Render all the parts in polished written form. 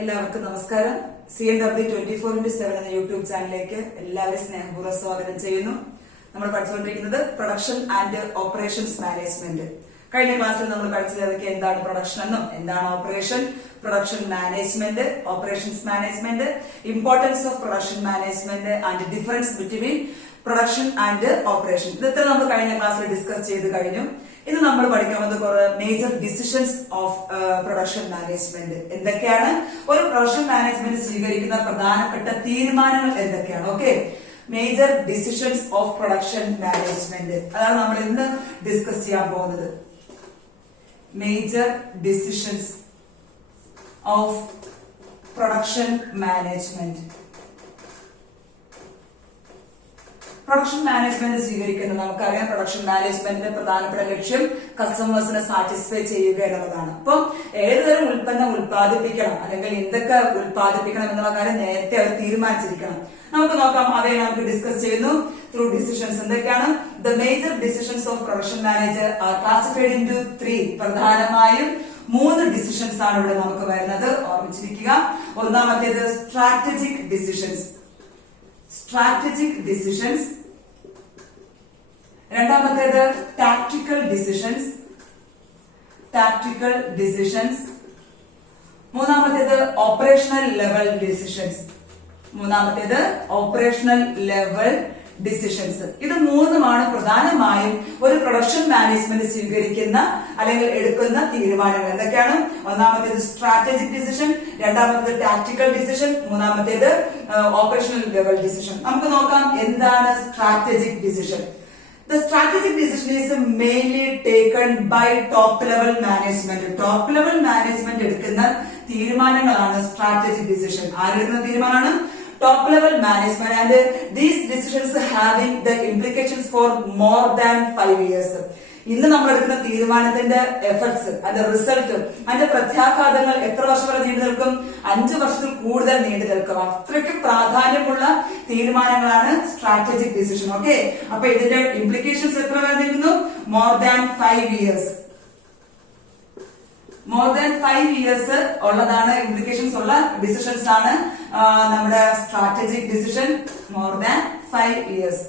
എല്ലാവർക്കും നമസ്കാരം. CNW24/7 എന്ന യൂട്യൂബ് ചാനലിലേക്ക് എല്ലാവരും സ്നേഹപൂർവ്വം സ്വാഗതം ചെയ്യുന്നു. നമ്മൾ പഠിച്ചുകൊണ്ടിരിക്കുന്നത് പ്രൊഡക്ഷൻ ആൻഡ് ഓപ്പറേഷൻസ് മാനേജ്മെന്റ്. കഴിഞ്ഞ ക്ലാസ്സിൽ നമ്മൾ പഠിച്ചതൊക്കെ എന്താണ് പ്രൊഡക്ഷൻ എന്നും എന്താണ് operation, production management, operations management, importance of production management and difference between production and operation. ഇതൊക്കെ നമ്മൾ കഴിഞ്ഞ ക്ലാസ്സിൽ ഡിസ്കസ് ചെയ്ത് കഴിഞ്ഞു. ഇന്ന് നമ്മൾ പഠിക്കാൻ പോകുന്നത് കുറെ major decisions of production management. എന്തൊക്കെയാണ് ഒരു പ്രൊഡക്ഷൻ മാനേജ്മെന്റ് സ്വീകരിക്കുന്ന പ്രധാനപ്പെട്ട തീരുമാനങ്ങൾ എന്തൊക്കെയാണ്? Okay, major decisions of production management അതാണ് നമ്മൾ ഇന്ന് ഡിസ്കസ് ചെയ്യാൻ പോകുന്നത്. Major decisions of production management. Production management സ്വീകരിക്കുന്നത് നമുക്കറിയാം. പ്രൊഡക്ഷൻ മാനേജ്മെന്റിന്റെ പ്രധാനപ്പെട്ട ലക്ഷ്യം കസ്റ്റമേഴ്സിനെ സാറ്റിസ്ഫൈ ചെയ്യുക എന്നുള്ളതാണ്. അപ്പം ഏതുതരം ഉൽപ്പന്നം ഉൽപ്പാദിപ്പിക്കണം അല്ലെങ്കിൽ എന്തൊക്കെ ഉൽപ്പാദിപ്പിക്കണം എന്നുള്ള കാര്യം നേരത്തെ അവർ തീരുമാനിച്ചിരിക്കണം. നമുക്ക് നോക്കാം, അവയെ നമുക്ക് ഡിസ്കസ് ചെയ്യുന്നു ത്രൂ ഡിസിഷൻസ്. എന്തൊക്കെയാണ്? The major decisions of production manager R classified into 3. പ്രധാനമായും 3 ഡിസിഷൻസ് ആണ് ഇവിടെ നമുക്ക് വരുന്നത്. ഓർമ്മിച്ചിരിക്കുക. ഒന്നാമത്തേത് സ്ട്രാറ്റജിക് ഡിസിഷൻസ്. Strategic decisions. രണ്ടാമത്തേത് ടാക്ടിക്കൽ ഡിസിഷൻസ്. Tactical decisions. മൂന്നാമത്തേത് ഓപ്പറേഷണൽ ലെവൽ ഡിസിഷൻസ്. മൂന്നാമത്തേത് ഓപ്പറേഷണൽ ലെവൽ ഡിസിഷൻസ്. ഇത് മൂന്നുമാണ് പ്രധാനമായും ഒരു പ്രൊഡക്ഷൻ മാനേജ്മെന്റ് സ്വീകരിക്കുന്ന അല്ലെങ്കിൽ എടുക്കുന്ന തീരുമാനങ്ങൾ. എന്തൊക്കെയാണ്? ഒന്നാമത്തേത് സ്ട്രാറ്റജിക് ഡിസിഷൻ, രണ്ടാമത്തേത് ടാക്ടിക്കൽ ഡിസിഷൻ, മൂന്നാമത്തേത് ഓപ്പറേഷണൽ ലെവൽ ഡിസിഷൻ. നമുക്ക് നോക്കാം എന്താണ് strategic decision. The strategic decision is mainly taken by top level management. Top level management എടുക്കുന്ന തീരുമാനങ്ങളാണ് സ്ട്രാറ്റജിക് ഡിസിഷൻ. ആരെടുക്കുന്ന തീരുമാനമാണ്? Top level management, and these decisions having the implications for more than 5 years. ഇന്ന് നമ്മൾ എടുക്കുന്ന തീരുമാനത്തിന്റെ എഫക്ട്സ്, അതിന്റെ result, അതിന്റെ പ്രത്യാഘാതങ്ങൾ എത്ര വർഷം വരെ നീണ്ടു നിൽക്കും? 5 വർഷത്തിൽ കൂടുതൽ നീണ്ടു നിൽക്കും. അത്രയ്ക്ക് പ്രാധാന്യമുള്ള തീരുമാനങ്ങളാണ് സ്ട്രാറ്റജിക് ഡിസിഷൻ. ഓക്കെ, അപ്പൊ ഇതിന്റെ ഇംപ്ലിക്കേഷൻസ് എത്ര വരെ നീങ്ങുന്നു? More than 5 years. More than 5 years ഉള്ളതാണ്, ഇംപ്ലിക്കേഷൻസ് ഉള്ള ഡിസിഷൻസ് ആണ് നമ്മുടെ strategic decision. More than 5 years.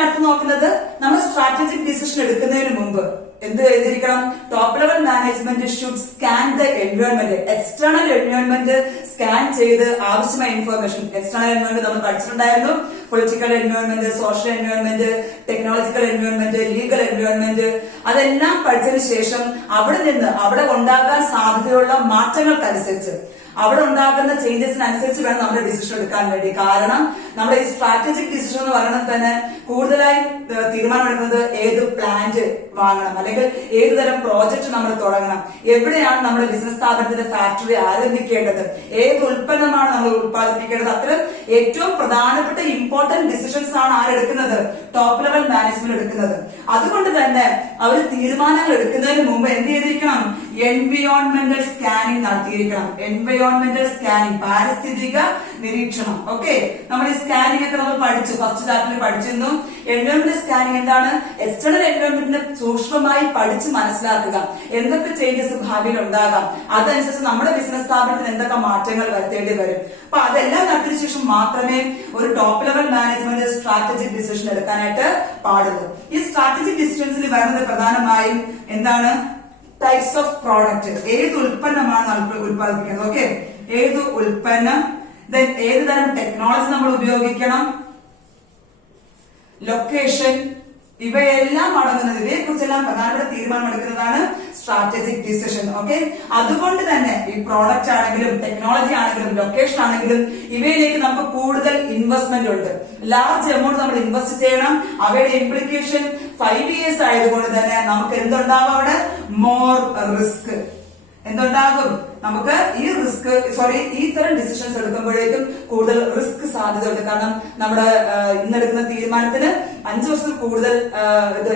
അടുത്ത് നോക്കുന്നത് നമ്മൾ സ്ട്രാറ്റജിക് ഡിസിഷൻ എടുക്കുന്നതിന് മുമ്പ് എന്ത് ചെയ്തിരിക്കണം? Top level management should scan the environment. External environment scan ചെയ്ത് ആവശ്യമായ ഇൻഫർമേഷൻ. എക്സ്റ്റേണൽ എൻവയോൺമെന്റ് നമ്മൾ പഠിച്ചിട്ടുണ്ടായിരുന്നു. Political environment, social environment, technological environment, legal environment, അതെല്ലാം പഠിച്ചതിന് ശേഷം അവിടെ ഉണ്ടാകാൻ സാധ്യതയുള്ള മാറ്റങ്ങൾക്കനുസരിച്ച്, അവിടെ ഉണ്ടാകുന്ന ചേഞ്ചസിനനുസരിച്ച് വേണം നമ്മുടെ ഡിസിഷൻ എടുക്കാൻ വേണ്ടി. കാരണം നമ്മുടെ ഈ സ്ട്രാറ്റജിക് ഡിസിഷൻ എന്ന് പറയുന്നത് തന്നെ കൂടുതലായി തീരുമാനമെടുക്കുന്നത് ഏത് പ്ലാന്റ് വാങ്ങണം, അല്ലെങ്കിൽ ഏത് തരം പ്രോജക്ട് നമ്മൾ തുടങ്ങണം, എവിടെയാണ് നമ്മുടെ ബിസിനസ് സ്ഥാപനത്തിന്റെ ഫാക്ടറി ആരംഭിക്കേണ്ടത്, ഏത് ഉൽപ്പന്നമാണ് നമ്മൾ ഉത്പാദിപ്പിക്കേണ്ടത്, അത്തരം ഏറ്റവും പ്രധാനപ്പെട്ട ഇമ്പോർട്ടന്റ് ഡിസിഷൻസ് ആണ് ആരെടുക്കുന്നത്? ടോപ്പ് ലെവൽ മാനേജ്മെന്റ് എടുക്കുന്നത്. അതുകൊണ്ട് തന്നെ അവർ തീരുമാനങ്ങൾ എടുക്കുന്നതിന് മുമ്പ് എന്ത് ചെയ്തിരിക്കണം? എൻവയോൺമെന്റൽ സ്കാനിംഗ് നടത്തിയിരിക്കണം. എൻവയോൺമെന്റൽ സ്കാനിംഗ്, പാരിസ്ഥിതിക നിരീക്ഷണം. ഓക്കെ, നമ്മൾ ഈ സ്കാനിംഗ് ഒക്കെ നമ്മൾ പഠിച്ചു, ഫസ്റ്റ് ചാപ്റ്ററിൽ പഠിച്ചിരുന്നു. എൻവയോൺമെന്റൽ സ്കാനിംഗ് എന്താണ്? എക്സ്റ്റേണൽ എൻവയോൺമെന്റിനെ സൂക്ഷ്മമായി പഠിച്ച് മനസ്സിലാക്കുക. എന്തൊക്കെ ചേഞ്ചസ് ഭാവിയിൽ ഉണ്ടാകാം, അതനുസരിച്ച് നമ്മുടെ ബിസിനസ് സ്ഥാപനത്തിന് എന്തൊക്കെ മാറ്റങ്ങൾ വരുത്തേണ്ടി വരും. അപ്പൊ അതെല്ലാം നടത്തിയ ശേഷം മാത്രമേ ഒരു top level management strategic decision എടുക്കാനായിട്ട് പാടുള്ളൂ. ഈ സ്ട്രാറ്റജിക് ഡിസിഷൻസിൽ വരുന്നത് പ്രധാനമായും എന്താണ്? Types of product. ഏത് ഉൽപ്പന്നമാണ് നമ്മൾ ഉൽപ്പാദിപ്പിക്കുന്നത്? ഓക്കെ, ഏത് ഉൽപ്പന്നം, ഏത് തരം ടെക്നോളജി നമ്മൾ ഉപയോഗിക്കണം, ലൊക്കേഷൻ, ഇവയെല്ലാം അടങ്ങുന്നത്, ഇവയെ കുറിച്ചെല്ലാം പ്രധാനപ്പെട്ട തീരുമാനം എടുക്കുന്നതാണ് സ്ട്രാറ്റജിക് ഡിസിഷൻ. ഓക്കെ, അതുകൊണ്ട് തന്നെ ഈ പ്രോഡക്റ്റ് ആണെങ്കിലും ടെക്നോളജി ആണെങ്കിലും ലൊക്കേഷൻ ആണെങ്കിലും ഇവയിലേക്ക് നമുക്ക് കൂടുതൽ ഇൻവെസ്റ്റ്മെന്റ് ഉണ്ട്. ലാർജ് എമൗണ്ട് നമ്മൾ ഇൻവെസ്റ്റ് ചെയ്യണം. അവയുടെ ഇംപ്ലിക്കേഷൻ 5 ഇയേഴ്സ് ആയതുകൊണ്ട് തന്നെ നമുക്ക് എന്തുണ്ടാവും? അവിടെ മോർ റിസ്ക്. എന്തുണ്ടാകും? നമുക്ക് ഈ തരം ഡിസിഷൻസ് എടുക്കുമ്പോഴേക്കും കൂടുതൽ റിസ്ക് സാധ്യതയുണ്ട്. കാരണം നമ്മുടെ ഇന്നെടുക്കുന്ന തീരുമാനത്തിന് 5 വർഷത്തിൽ കൂടുതൽ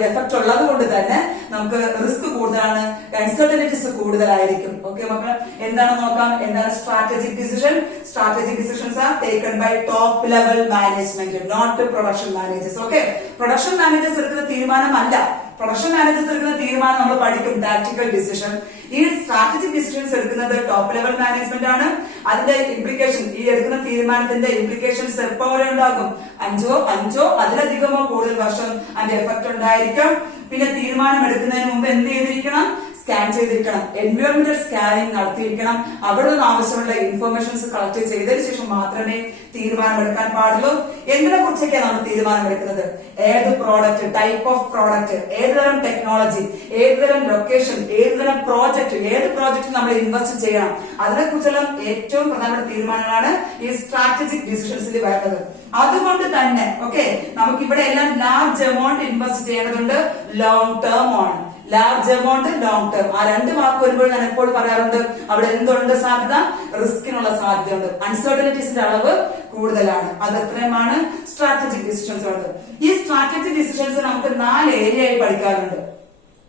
എഫക്ട് ഉള്ളത് കൊണ്ട് തന്നെ നമുക്ക് റിസ്ക് കൂടുതലാണ്, അൺസർട്ടനിറ്റീസ് കൂടുതലായിരിക്കും. ഓക്കെ മക്കൾ, എന്താണ് നോക്കാം, എന്താണ് strategic decision? Strategic decisions are taken by top level management, not production managers. Okay, production managers എടുക്കുന്ന തീരുമാനമല്ല, പ്രൊഡക്ഷൻ മാനേജേഴ്സ് എടുക്കുന്ന തീരുമാനം നമ്മൾ പഠിക്കും ടാക്ടിക്കൽ ഡിസിഷൻ. ഈ സ്ട്രാറ്റജിക് ഡിസിഷൻസ് എടുക്കുന്നത് ടോപ്പ് ലെവൽ മാനേജ്മെന്റ് ആണ്. അതിന്റെ ഇംപ്ലിക്കേഷൻ, ഈ എടുക്കുന്ന തീരുമാനത്തിന്റെ ഇംപ്ലിക്കേഷൻസ് എപ്പോ വരെ ഉണ്ടാകും? 5 അതിലധികമോ കൂടുതൽ വർഷം അതിന്റെ എഫക്ട് ഉണ്ടായിരിക്കാം. പിന്നെ തീരുമാനം എടുക്കുന്നതിന് മുമ്പ് എന്ത് ചെയ്തിരിക്കണം? സ്കാൻ ചെയ്തിരിക്കണം, എൻവയോൺമെന്റൽ സ്കാനിങ് നടത്തിയിരിക്കണം. അവിടെ നിന്ന് ആവശ്യമുള്ള ഇൻഫർമേഷൻസ് കളക്ട് ചെയ്തതിനു ശേഷം മാത്രമേ തീരുമാനമെടുക്കാൻ പാടുള്ളൂ. എന്തിനെ കുറിച്ചൊക്കെയാണ് നമ്മൾ തീരുമാനമെടുക്കുന്നത്? ഏത് പ്രോഡക്റ്റ്, ടൈപ്പ് ഓഫ് പ്രോഡക്റ്റ്, ഏതുതരം ടെക്നോളജി, ഏതുതരം ലൊക്കേഷൻ, ഏതുതരം പ്രോജക്റ്റ്, ഏത് പ്രോജക്റ്റ് നമ്മൾ ഇൻവെസ്റ്റ് ചെയ്യണം, അതിനെക്കുറിച്ചുള്ള ഏറ്റവും പ്രധാനപ്പെട്ട തീരുമാനങ്ങളാണ് ഈ സ്ട്രാറ്റജിക് ഡിസിഷൻസിൽ വരുന്നത്. അതുകൊണ്ട് തന്നെ ഓക്കെ, നമുക്ക് ഇവിടെ എല്ലാം ലാർജ് എമൗണ്ട് ഇൻവെസ്റ്റ് ചെയ്യേണ്ടതുണ്ട്, ലോങ് ടേം ആണ്. ലാർജ് എമൗണ്ട്, ലോങ് ടേം, ആ 2 വാക്ക് വരുമ്പോൾ ഞാൻ എപ്പോഴും പറയാറുണ്ട്, അവിടെ എന്തുണ്ട് സാധ്യത? റിസ്കിനുള്ള സാധ്യതയുണ്ട്, അൺസർട്ടനിറ്റീസിന്റെ അളവ് കൂടുതലാണ്. അത് എത്രയുമാണ് സ്ട്രാറ്റജിക് ഡിസിഷൻസ് ഉള്ളത്. ഈ സ്ട്രാറ്റജിക് ഡിസിഷൻസ് നമുക്ക് 4 ഏരിയയായി പഠിക്കാറുണ്ട്.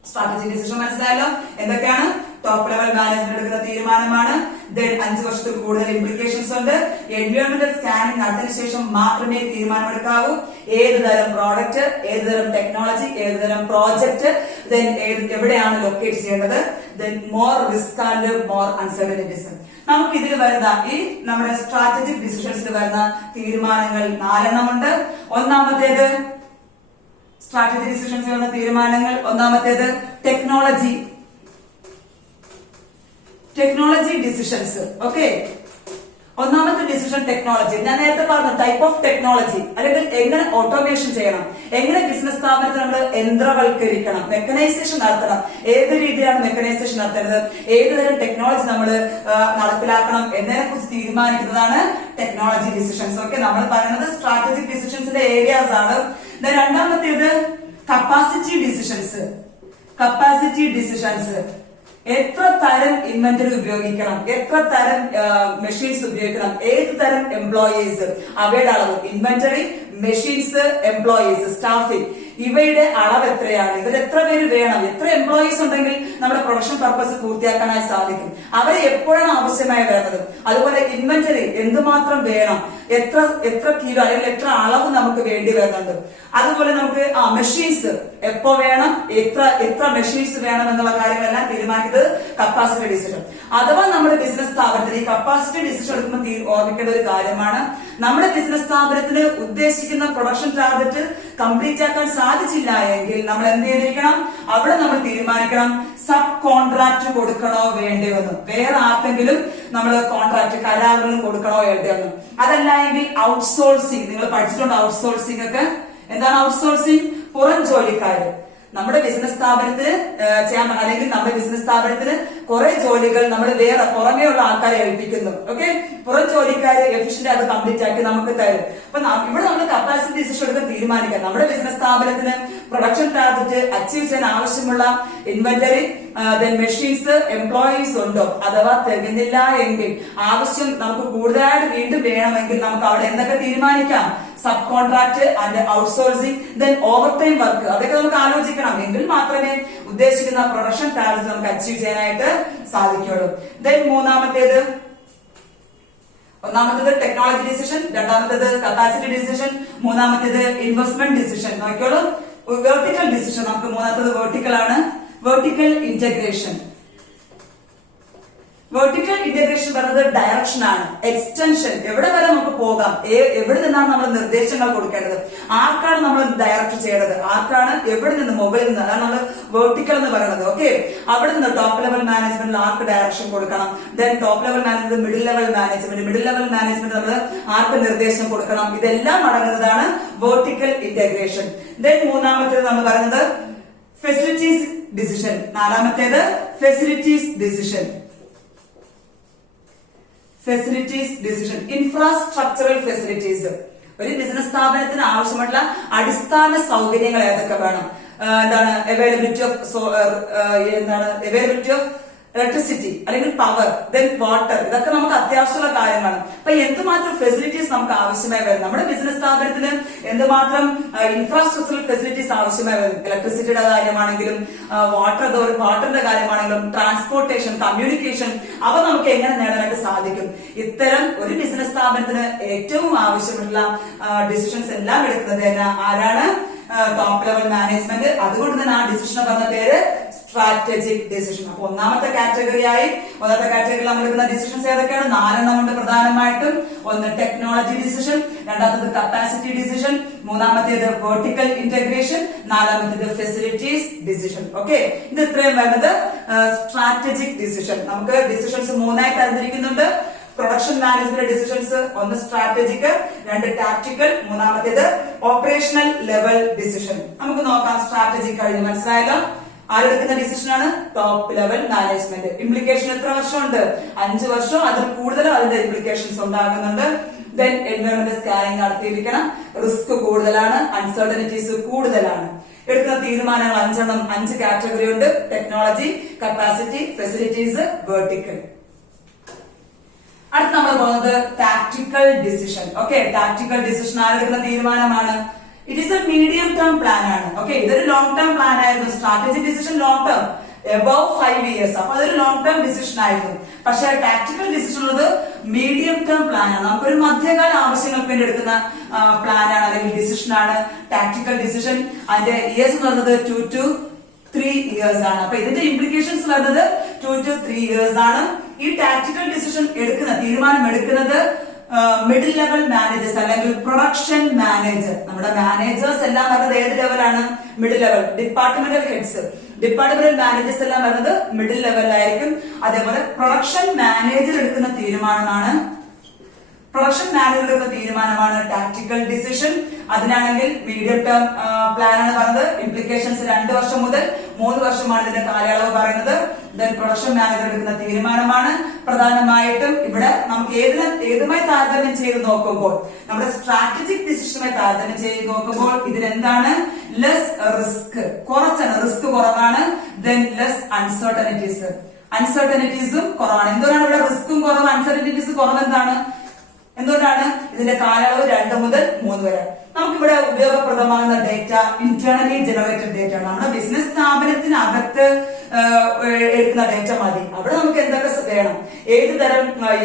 സ്ട്രാറ്റജിക് ഡിസിഷൻ മനസ്സിലായല്ലോ, എന്തൊക്കെയാണ്? ടോപ്പ് ലെവൽ മാനേജ്മെന്റ് എടുക്കുന്ന തീരുമാനമാണ്. 5 വർഷത്തിൽ കൂടുതൽ ഇംപ്ലിക്കേഷൻസ് ഉണ്ട്. എൻവയോൺമെന്റൽ സ്കാനിംഗ് നടത്തിയതിനു ശേഷം മാത്രമേ തീരുമാനമെടുക്കാവൂ. ഏത് തരം പ്രോഡക്റ്റ്, ഏത് തരം ടെക്നോളജി, ഏത് തരം പ്രോജക്റ്റ്, എവിടെയാണ് ലൊക്കേറ്റ് ചെയ്യേണ്ടത്, more risk and more uncertainties. നമുക്ക് ഇതിൽ വരുന്ന ഈ നമ്മുടെ സ്ട്രാറ്റജിക് ഡിസിഷൻസിൽ വരുന്ന തീരുമാനങ്ങൾ 4 ഉണ്ട്. ഒന്നാമത്തേത് സ്ട്രാറ്റജിക് ഡിസിഷൻസ് വരുന്ന തീരുമാനങ്ങൾ, ഒന്നാമത്തേത് ടെക്നോളജി ഡിസിഷൻസ്. ഓക്കെ, ഒന്നാമത്തെ ഡിസിഷൻ ടെക്നോളജി. ഞാൻ നേരത്തെ പറഞ്ഞു ടൈപ്പ് ഓഫ് ടെക്നോളജി, അല്ലെങ്കിൽ എങ്ങനെ ഓട്ടോമേഷൻ ചെയ്യണം, എങ്ങനെ ബിസിനസ് സ്ഥാപനത്തെ നമ്മൾ യന്ത്രവൽക്കരിക്കണം, മെക്കനൈസേഷൻ നടത്തണം, ഏത് രീതിയിലാണ് മെക്കനൈസേഷൻ നടത്തേണ്ടത്, ഏതുതരം ടെക്നോളജി നമ്മൾ നടപ്പിലാക്കണം എന്നതിനെ കുറിച്ച് തീരുമാനിക്കുന്നതാണ് ടെക്നോളജി ഡിസിഷൻസ്. ഓക്കെ, നമ്മൾ പറയുന്നത് സ്ട്രാറ്റജിക് ഡിസിഷൻസിന്റെ ഏരിയാസ് ആണ്. രണ്ടാമത്തേത് കപ്പാസിറ്റി ഡിസിഷൻസ്. എത്ര തരം ഇൻവെന്ററി ഉപയോഗിക്കണം, എത്ര തരം മെഷീൻസ് ഉപയോഗിക്കണം, ഏത് തരം എംപ്ലോയീസ്, അവയുടെ അളവ്, ഇൻവെന്ററി, മെഷീൻസ്, എംപ്ലോയീസ്, സ്റ്റാഫിംഗ്, ഇവയുടെ അളവ് എത്രയാണ്, ഇവർ എത്ര പേര് വേണം, എത്ര എംപ്ലോയീസ് ഉണ്ടെങ്കിൽ നമ്മുടെ പ്രൊഡക്ഷൻ പർപ്പസ് പൂർത്തിയാക്കാനായി സാധിക്കും, അവരെ എപ്പോഴാണ് ആവശ്യമായി വരുന്നത്, അതുപോലെ ഇൻവെന്ററി എന്തുമാത്രം വേണം, എത്ര കിലോ അല്ലെങ്കിൽ എത്ര അളവ് നമുക്ക് വേണ്ടി വരുന്നുണ്ട്, അതുപോലെ നമുക്ക് മെഷീൻസ് എപ്പോ വേണം, എത്ര മെഷീൻസ് വേണം എന്നുള്ള കാര്യങ്ങളെല്ലാം തീരുമാനിക്കുന്നത് കപ്പാസിറ്റി ഡിസിഷൻ. അഥവാ നമ്മുടെ ബിസിനസ് സ്ഥാപനത്തിന് ഈ കപ്പാസിറ്റി ഡിസിഷൻ എടുക്കുമ്പോൾ ഓർമ്മിക്കേണ്ട ഒരു കാര്യമാണ്, നമ്മുടെ ബിസിനസ് സ്ഥാപനത്തിന് ഉദ്ദേശിക്കുന്ന പ്രൊഡക്ഷൻ ടാർഗറ്റ് കംപ്ലീറ്റ് ആക്കാൻ സാധിച്ചില്ല എങ്കിൽ നമ്മൾ എന്ത് ചെയ്തിരിക്കണം, അവിടെ നമ്മൾ തീരുമാനിക്കണം സബ് കോൺട്രാക്ട് കൊടുക്കണോ വേണ്ടയോ എന്ന്. വേറെ ആർക്കെങ്കിലും നമ്മൾ കോൺട്രാക്ട് കരാറിന് കൊടുക്കണോ വേണ്ടയോ എന്ന്. അതല്ല എങ്കിൽ ഔട്ട്സോഴ്സിംഗ്, നിങ്ങൾ പഠിച്ചിട്ടുണ്ട് ഔട്ട്സോഴ്സിംഗ് ഒക്കെ. എന്താണ് ഔട്ട്സോഴ്സിംഗ്? പുറം ജോലിക്കാര് നമ്മുടെ ബിസിനസ് സ്ഥാപനത്തിന് ചെയ്യാൻ, അല്ലെങ്കിൽ നമ്മുടെ ബിസിനസ് സ്ഥാപനത്തിന് കുറെ ജോലികൾ നമ്മൾ വേറെ പുറമേയുള്ള ആൾക്കാരെ ഏൽപ്പിക്കുന്നു. ഓക്കെ, പുറം ജോലിക്കാര് എഫിഷ്യന്റ് അത് കംപ്ലീറ്റ് ആക്കി നമുക്ക് തരും. അപ്പൊ ഇവിടെ നമ്മൾ കപ്പാസിറ്റി ഡിസിഷൻ എടുക്കാൻ തീരുമാനിക്കാം. നമ്മുടെ ബിസിനസ് സ്ഥാപനത്തിന് പ്രൊഡക്ഷൻ ടാർഗറ്റ് അച്ചീവ് ചെയ്യാൻ ആവശ്യമുള്ള ഇൻവെന്ററി, മെഷീൻസ്, എംപ്ലോയീസ് ഉണ്ടോ, അഥവാ തികഞ്ഞില്ല എങ്കിൽ ആവശ്യം നമുക്ക് കൂടുതലായിട്ട് വീണ്ടും വേണമെങ്കിൽ നമുക്ക് അവിടെ എന്തൊക്കെ തീരുമാനിക്കാം, sub contract and outsourcing, over time work, അതൊക്കെ നമുക്ക് ആലോചിക്കണം. എങ്കിൽ മാത്രമേ ഉദ്ദേശിക്കുന്ന പ്രൊഡക്ഷൻ ടാർഗറ്റ് നമുക്ക് അച്ചീവ് ചെയ്യാനായിട്ട് സാധിക്കുള്ളൂ. ഒന്നാമത്തേത് ടെക്നോളജി ഡിസിഷൻ, രണ്ടാമത്തേത് കപ്പാസിറ്റി ഡിസിഷൻ, മൂന്നാമത്തേത് ഇൻവെസ്റ്റ്മെന്റ് ഡിസിഷൻ. നോക്കിയോളൂ, വെർട്ടിക്കൽ ഡിസിഷൻ. നമുക്ക് മൂന്നാമത്തേത് വെർട്ടിക്കൽ ആണ്, വെർട്ടിക്കൽ ഇന്റഗ്രേഷൻ. വെർട്ടിക്കൽ ഇന്റഗ്രേഷൻ പറയുന്നത് ഡയറക്ഷൻ ആണ്, എക്സ്റ്റൻഷൻ, എവിടെ വരെ നമുക്ക് പോകാം, എവിടെ നിന്നാണ് നമ്മൾ നിർദ്ദേശങ്ങൾ കൊടുക്കേണ്ടത്, ആർക്കാണ് നമ്മൾ ഡയറക്ട് ചെയ്യേണ്ടത്, ആർക്കാണ് എവിടെ നിന്ന്, മുകളിൽ നിന്ന്, അതാണ് നമ്മൾ വെർട്ടിക്കൽ എന്ന് പറയുന്നത്. ഓക്കെ, അവിടെ നിന്ന് ടോപ്പ് ലെവൽ മാനേജ്മെന്റിൽ ആർക്ക് ഡയറക്ഷൻ കൊടുക്കണം, top level management, middle level management നമ്മൾ ആർക്ക് നിർദ്ദേശം കൊടുക്കണം, ഇതെല്ലാം അടങ്ങുന്നതാണ് വെർട്ടിക്കൽ ഇന്റഗ്രേഷൻ. മൂന്നാമത്തേത് നമ്മൾ പറയുന്നത് ഫെസിലിറ്റീസ് ഡിസിഷൻ, നാലാമത്തേത് ഫെസിലിറ്റീസ് ഡിസിഷൻ. Infrastructural facilities. ഒരു ബിസിനസ് സ്ഥാപനത്തിന് ആവശ്യമായിട്ടുള്ള അടിസ്ഥാന സൗകര്യങ്ങൾ ഏതൊക്കെ വേണം, അവൈലബിലിറ്റി ഓഫ് ഇലക്ട്രിസിറ്റി അല്ലെങ്കിൽ പവർ, ദെൻ വാട്ടർ, ഇതൊക്കെ നമുക്ക് അത്യാവശ്യമുള്ള കാര്യങ്ങളാണ്. അപ്പൊ എന്തുമാത്രം ഫെസിലിറ്റീസ് നമുക്ക് ആവശ്യമായി വരും, നമ്മുടെ ബിസിനസ് സ്ഥാപനത്തിന് എന്തുമാത്രം ഇൻഫ്രാസ്ട്രക്ചറൽ ഫെസിലിറ്റീസ് ആവശ്യമായി വരും. ഇലക്ട്രിസിറ്റിയുടെ കാര്യമാണെങ്കിലും വാട്ടറിന്റെ കാര്യമാണെങ്കിലും ട്രാൻസ്പോർട്ടേഷൻ, കമ്മ്യൂണിക്കേഷൻ, അവ നമുക്ക് എങ്ങനെ നേടാനായിട്ട് സാധിക്കും. ഇത്തരം ഒരു ബിസിനസ് സ്ഥാപനത്തിന് ഏറ്റവും ആവശ്യമുള്ള ഡിസിഷൻസ് എല്ലാം എടുക്കുന്നത് ആരാണ്? Top level management. അതുകൊണ്ട് തന്നെ ആ ഡിസിഷൻ പറഞ്ഞ പേര് സ്ട്രാറ്റജിക് ഡിസിഷൻ. അപ്പൊ ഒന്നാമത്തെ കാറ്റഗറിയായി നമ്മൾ എടുക്കുന്ന ഡിസിഷൻസ് ഏതൊക്കെയാണ്? 4 ഉണ്ട് പ്രധാനമായിട്ടും. ഒന്ന് ടെക്നോളജി ഡിസിഷൻ, രണ്ടാമത്തേത് കപ്പാസിറ്റി ഡിസിഷൻ, മൂന്നാമത്തേത് വെർട്ടിക്കൽ ഇന്റഗ്രേഷൻ, നാലാമത്തേത് ഫെസിലിറ്റീസ് ഡിസിഷൻ. ഓക്കെ, ഇത് ഇത്രയും വരുന്നത് സ്ട്രാറ്റജിക് ഡിസിഷൻ. നമുക്ക് ഡിസിഷൻസ് 3ആയി തരംതിരിക്കുന്നുണ്ട്. പ്രൊഡക്ഷൻ മാനേജ്മെന്റ് ഡിസിഷൻസ്, ഒന്ന് സ്ട്രാറ്റജിക്, 2 ടാക്ടിക്കൽ, മൂന്നാമത്തേത് ഓപ്പറേഷണൽ ലെവൽ ഡിസിഷൻ. നമുക്ക് നോക്കാം. സ്ട്രാറ്റജിക് കഴിഞ്ഞ് മനസ്സിലായല്ലോ. ആരെടുക്കുന്ന ഡിസിഷനാണ്? Top level management. ഇംപ്ലിക്കേഷൻ എത്ര വർഷമുണ്ട്? 5 വർഷം, അതിൽ കൂടുതലും അതിന്റെ ഇംപ്ലിക്കേഷൻസ് ഉണ്ടാകുന്നുണ്ട്. ദെൻ എൻവയോൺമെന്റ് സ്കാനിങ് നടത്തിയിരിക്കണം. റിസ്ക് കൂടുതലാണ്, അൺസർട്ടനിറ്റീസ് കൂടുതലാണ്. എടുക്കുന്ന തീരുമാനങ്ങൾ 5 കാറ്റഗറി ഉണ്ട്. Technology, capacity, facilities, vertical. അടുത്ത് നമ്മൾ പോകുന്നത് tactical decision. Okay, tactical decision ആരെടുക്കുന്ന തീരുമാനമാണ്? It is a medium term plan ആണ്. ഓക്കെ, ഇതൊരു ലോങ് ടേം പ്ലാൻ ആയിരുന്നു. Strategic decision long term, above 5 years. അപ്പൊ അതൊരു ലോങ് ടേം ഡിസിഷൻ ആയിരുന്നു. പക്ഷെ ടാക്ടിക്കൽ ഡിസിഷൻ ഉള്ളത് മീഡിയം ടേം പ്ലാൻ ആണ്. നമുക്കൊരു മധ്യകാല ആവശ്യങ്ങൾക്ക് വേണ്ടി എടുക്കുന്ന പ്ലാൻ ആണ് അല്ലെങ്കിൽ ഡിസിഷൻ ആണ് ടാക്ടിക്കൽ ഡിസിഷൻ. അതിന്റെ ഇയേഴ്സ് എന്ന് പറയുന്നത് 2 to 3 ഇയേഴ്സ് ആണ്. അപ്പൊ ഇതിന്റെ ഇംപ്ലിക്കേഷൻസ് വരുന്നത് 2 to 3 ഇയേഴ്സ് ആണ്. ഈ ടാക്ടിക്കൽ ഡിസിഷൻ തീരുമാനം എടുക്കുന്നത് മിഡിൽ ലെവൽ മാനേജേഴ്സ് അല്ലെങ്കിൽ പ്രൊഡക്ഷൻ മാനേജർ. നമ്മുടെ മാനേജേഴ്സ് എല്ലാം വരുന്നത് ഏത് ലെവലാണ്? Middle level. Departmental heads, departmental managers എല്ലാം വരുന്നത് മിഡിൽ ലെവലിലായിരിക്കും. അതേപോലെ പ്രൊഡക്ഷൻ മാനേജർ എടുക്കുന്ന തീരുമാനമാണ് ടാക്ടിക്കൽ ഡിസിഷൻ. അതിനാണെങ്കിൽ മീഡിയം ടേം പ്ലാൻ ആണ് പറയുന്നത്. ഇംപ്ലിക്കേഷൻസ് 2 വർഷം മുതൽ 3 വർഷമാണ് ഇതിന്റെ കാലയളവ് പറയുന്നത്. ദെൻ പ്രൊഡക്ഷൻ മാനേജർ എടുക്കുന്ന തീരുമാനമാണ്. പ്രധാനമായിട്ടും ഇവിടെ നമുക്ക് ഏതുമായി താരതമ്യം ചെയ്ത് നോക്കുമ്പോൾ, നമ്മുടെ സ്ട്രാറ്റജിക് ഡിസിഷനുമായി താരതമ്യം ചെയ്ത് നോക്കുമ്പോൾ ഇതിനെന്താണ്? ലെസ് റിസ്ക്, കുറച്ചാണ്, റിസ്ക് കുറവാണ്. ദെൻ ലെസ് അൺസർട്ടനിറ്റീസും കുറവാണ്. എന്തുകൊണ്ടാണ് ഇവിടെ റിസ്കും കുറവ്, അൺസർട്ടനിറ്റീസ് കുറവ്? എന്തുകൊണ്ടാണ്? ഇതിന്റെ കാലയളവ് 2 മുതൽ 3 വരെ. നമുക്കിവിടെ ഉപയോഗപ്രദമാകുന്ന ഡേറ്റ ഇന്റേണലി ജനറേറ്റഡ് ഡേറ്റ ആണ്. നമ്മുടെ ബിസിനസ് സ്ഥാപനത്തിനകത്ത് എടുക്കുന്ന ഡേറ്റ മതി. അവിടെ നമുക്ക് എന്തൊക്കെ വേണം,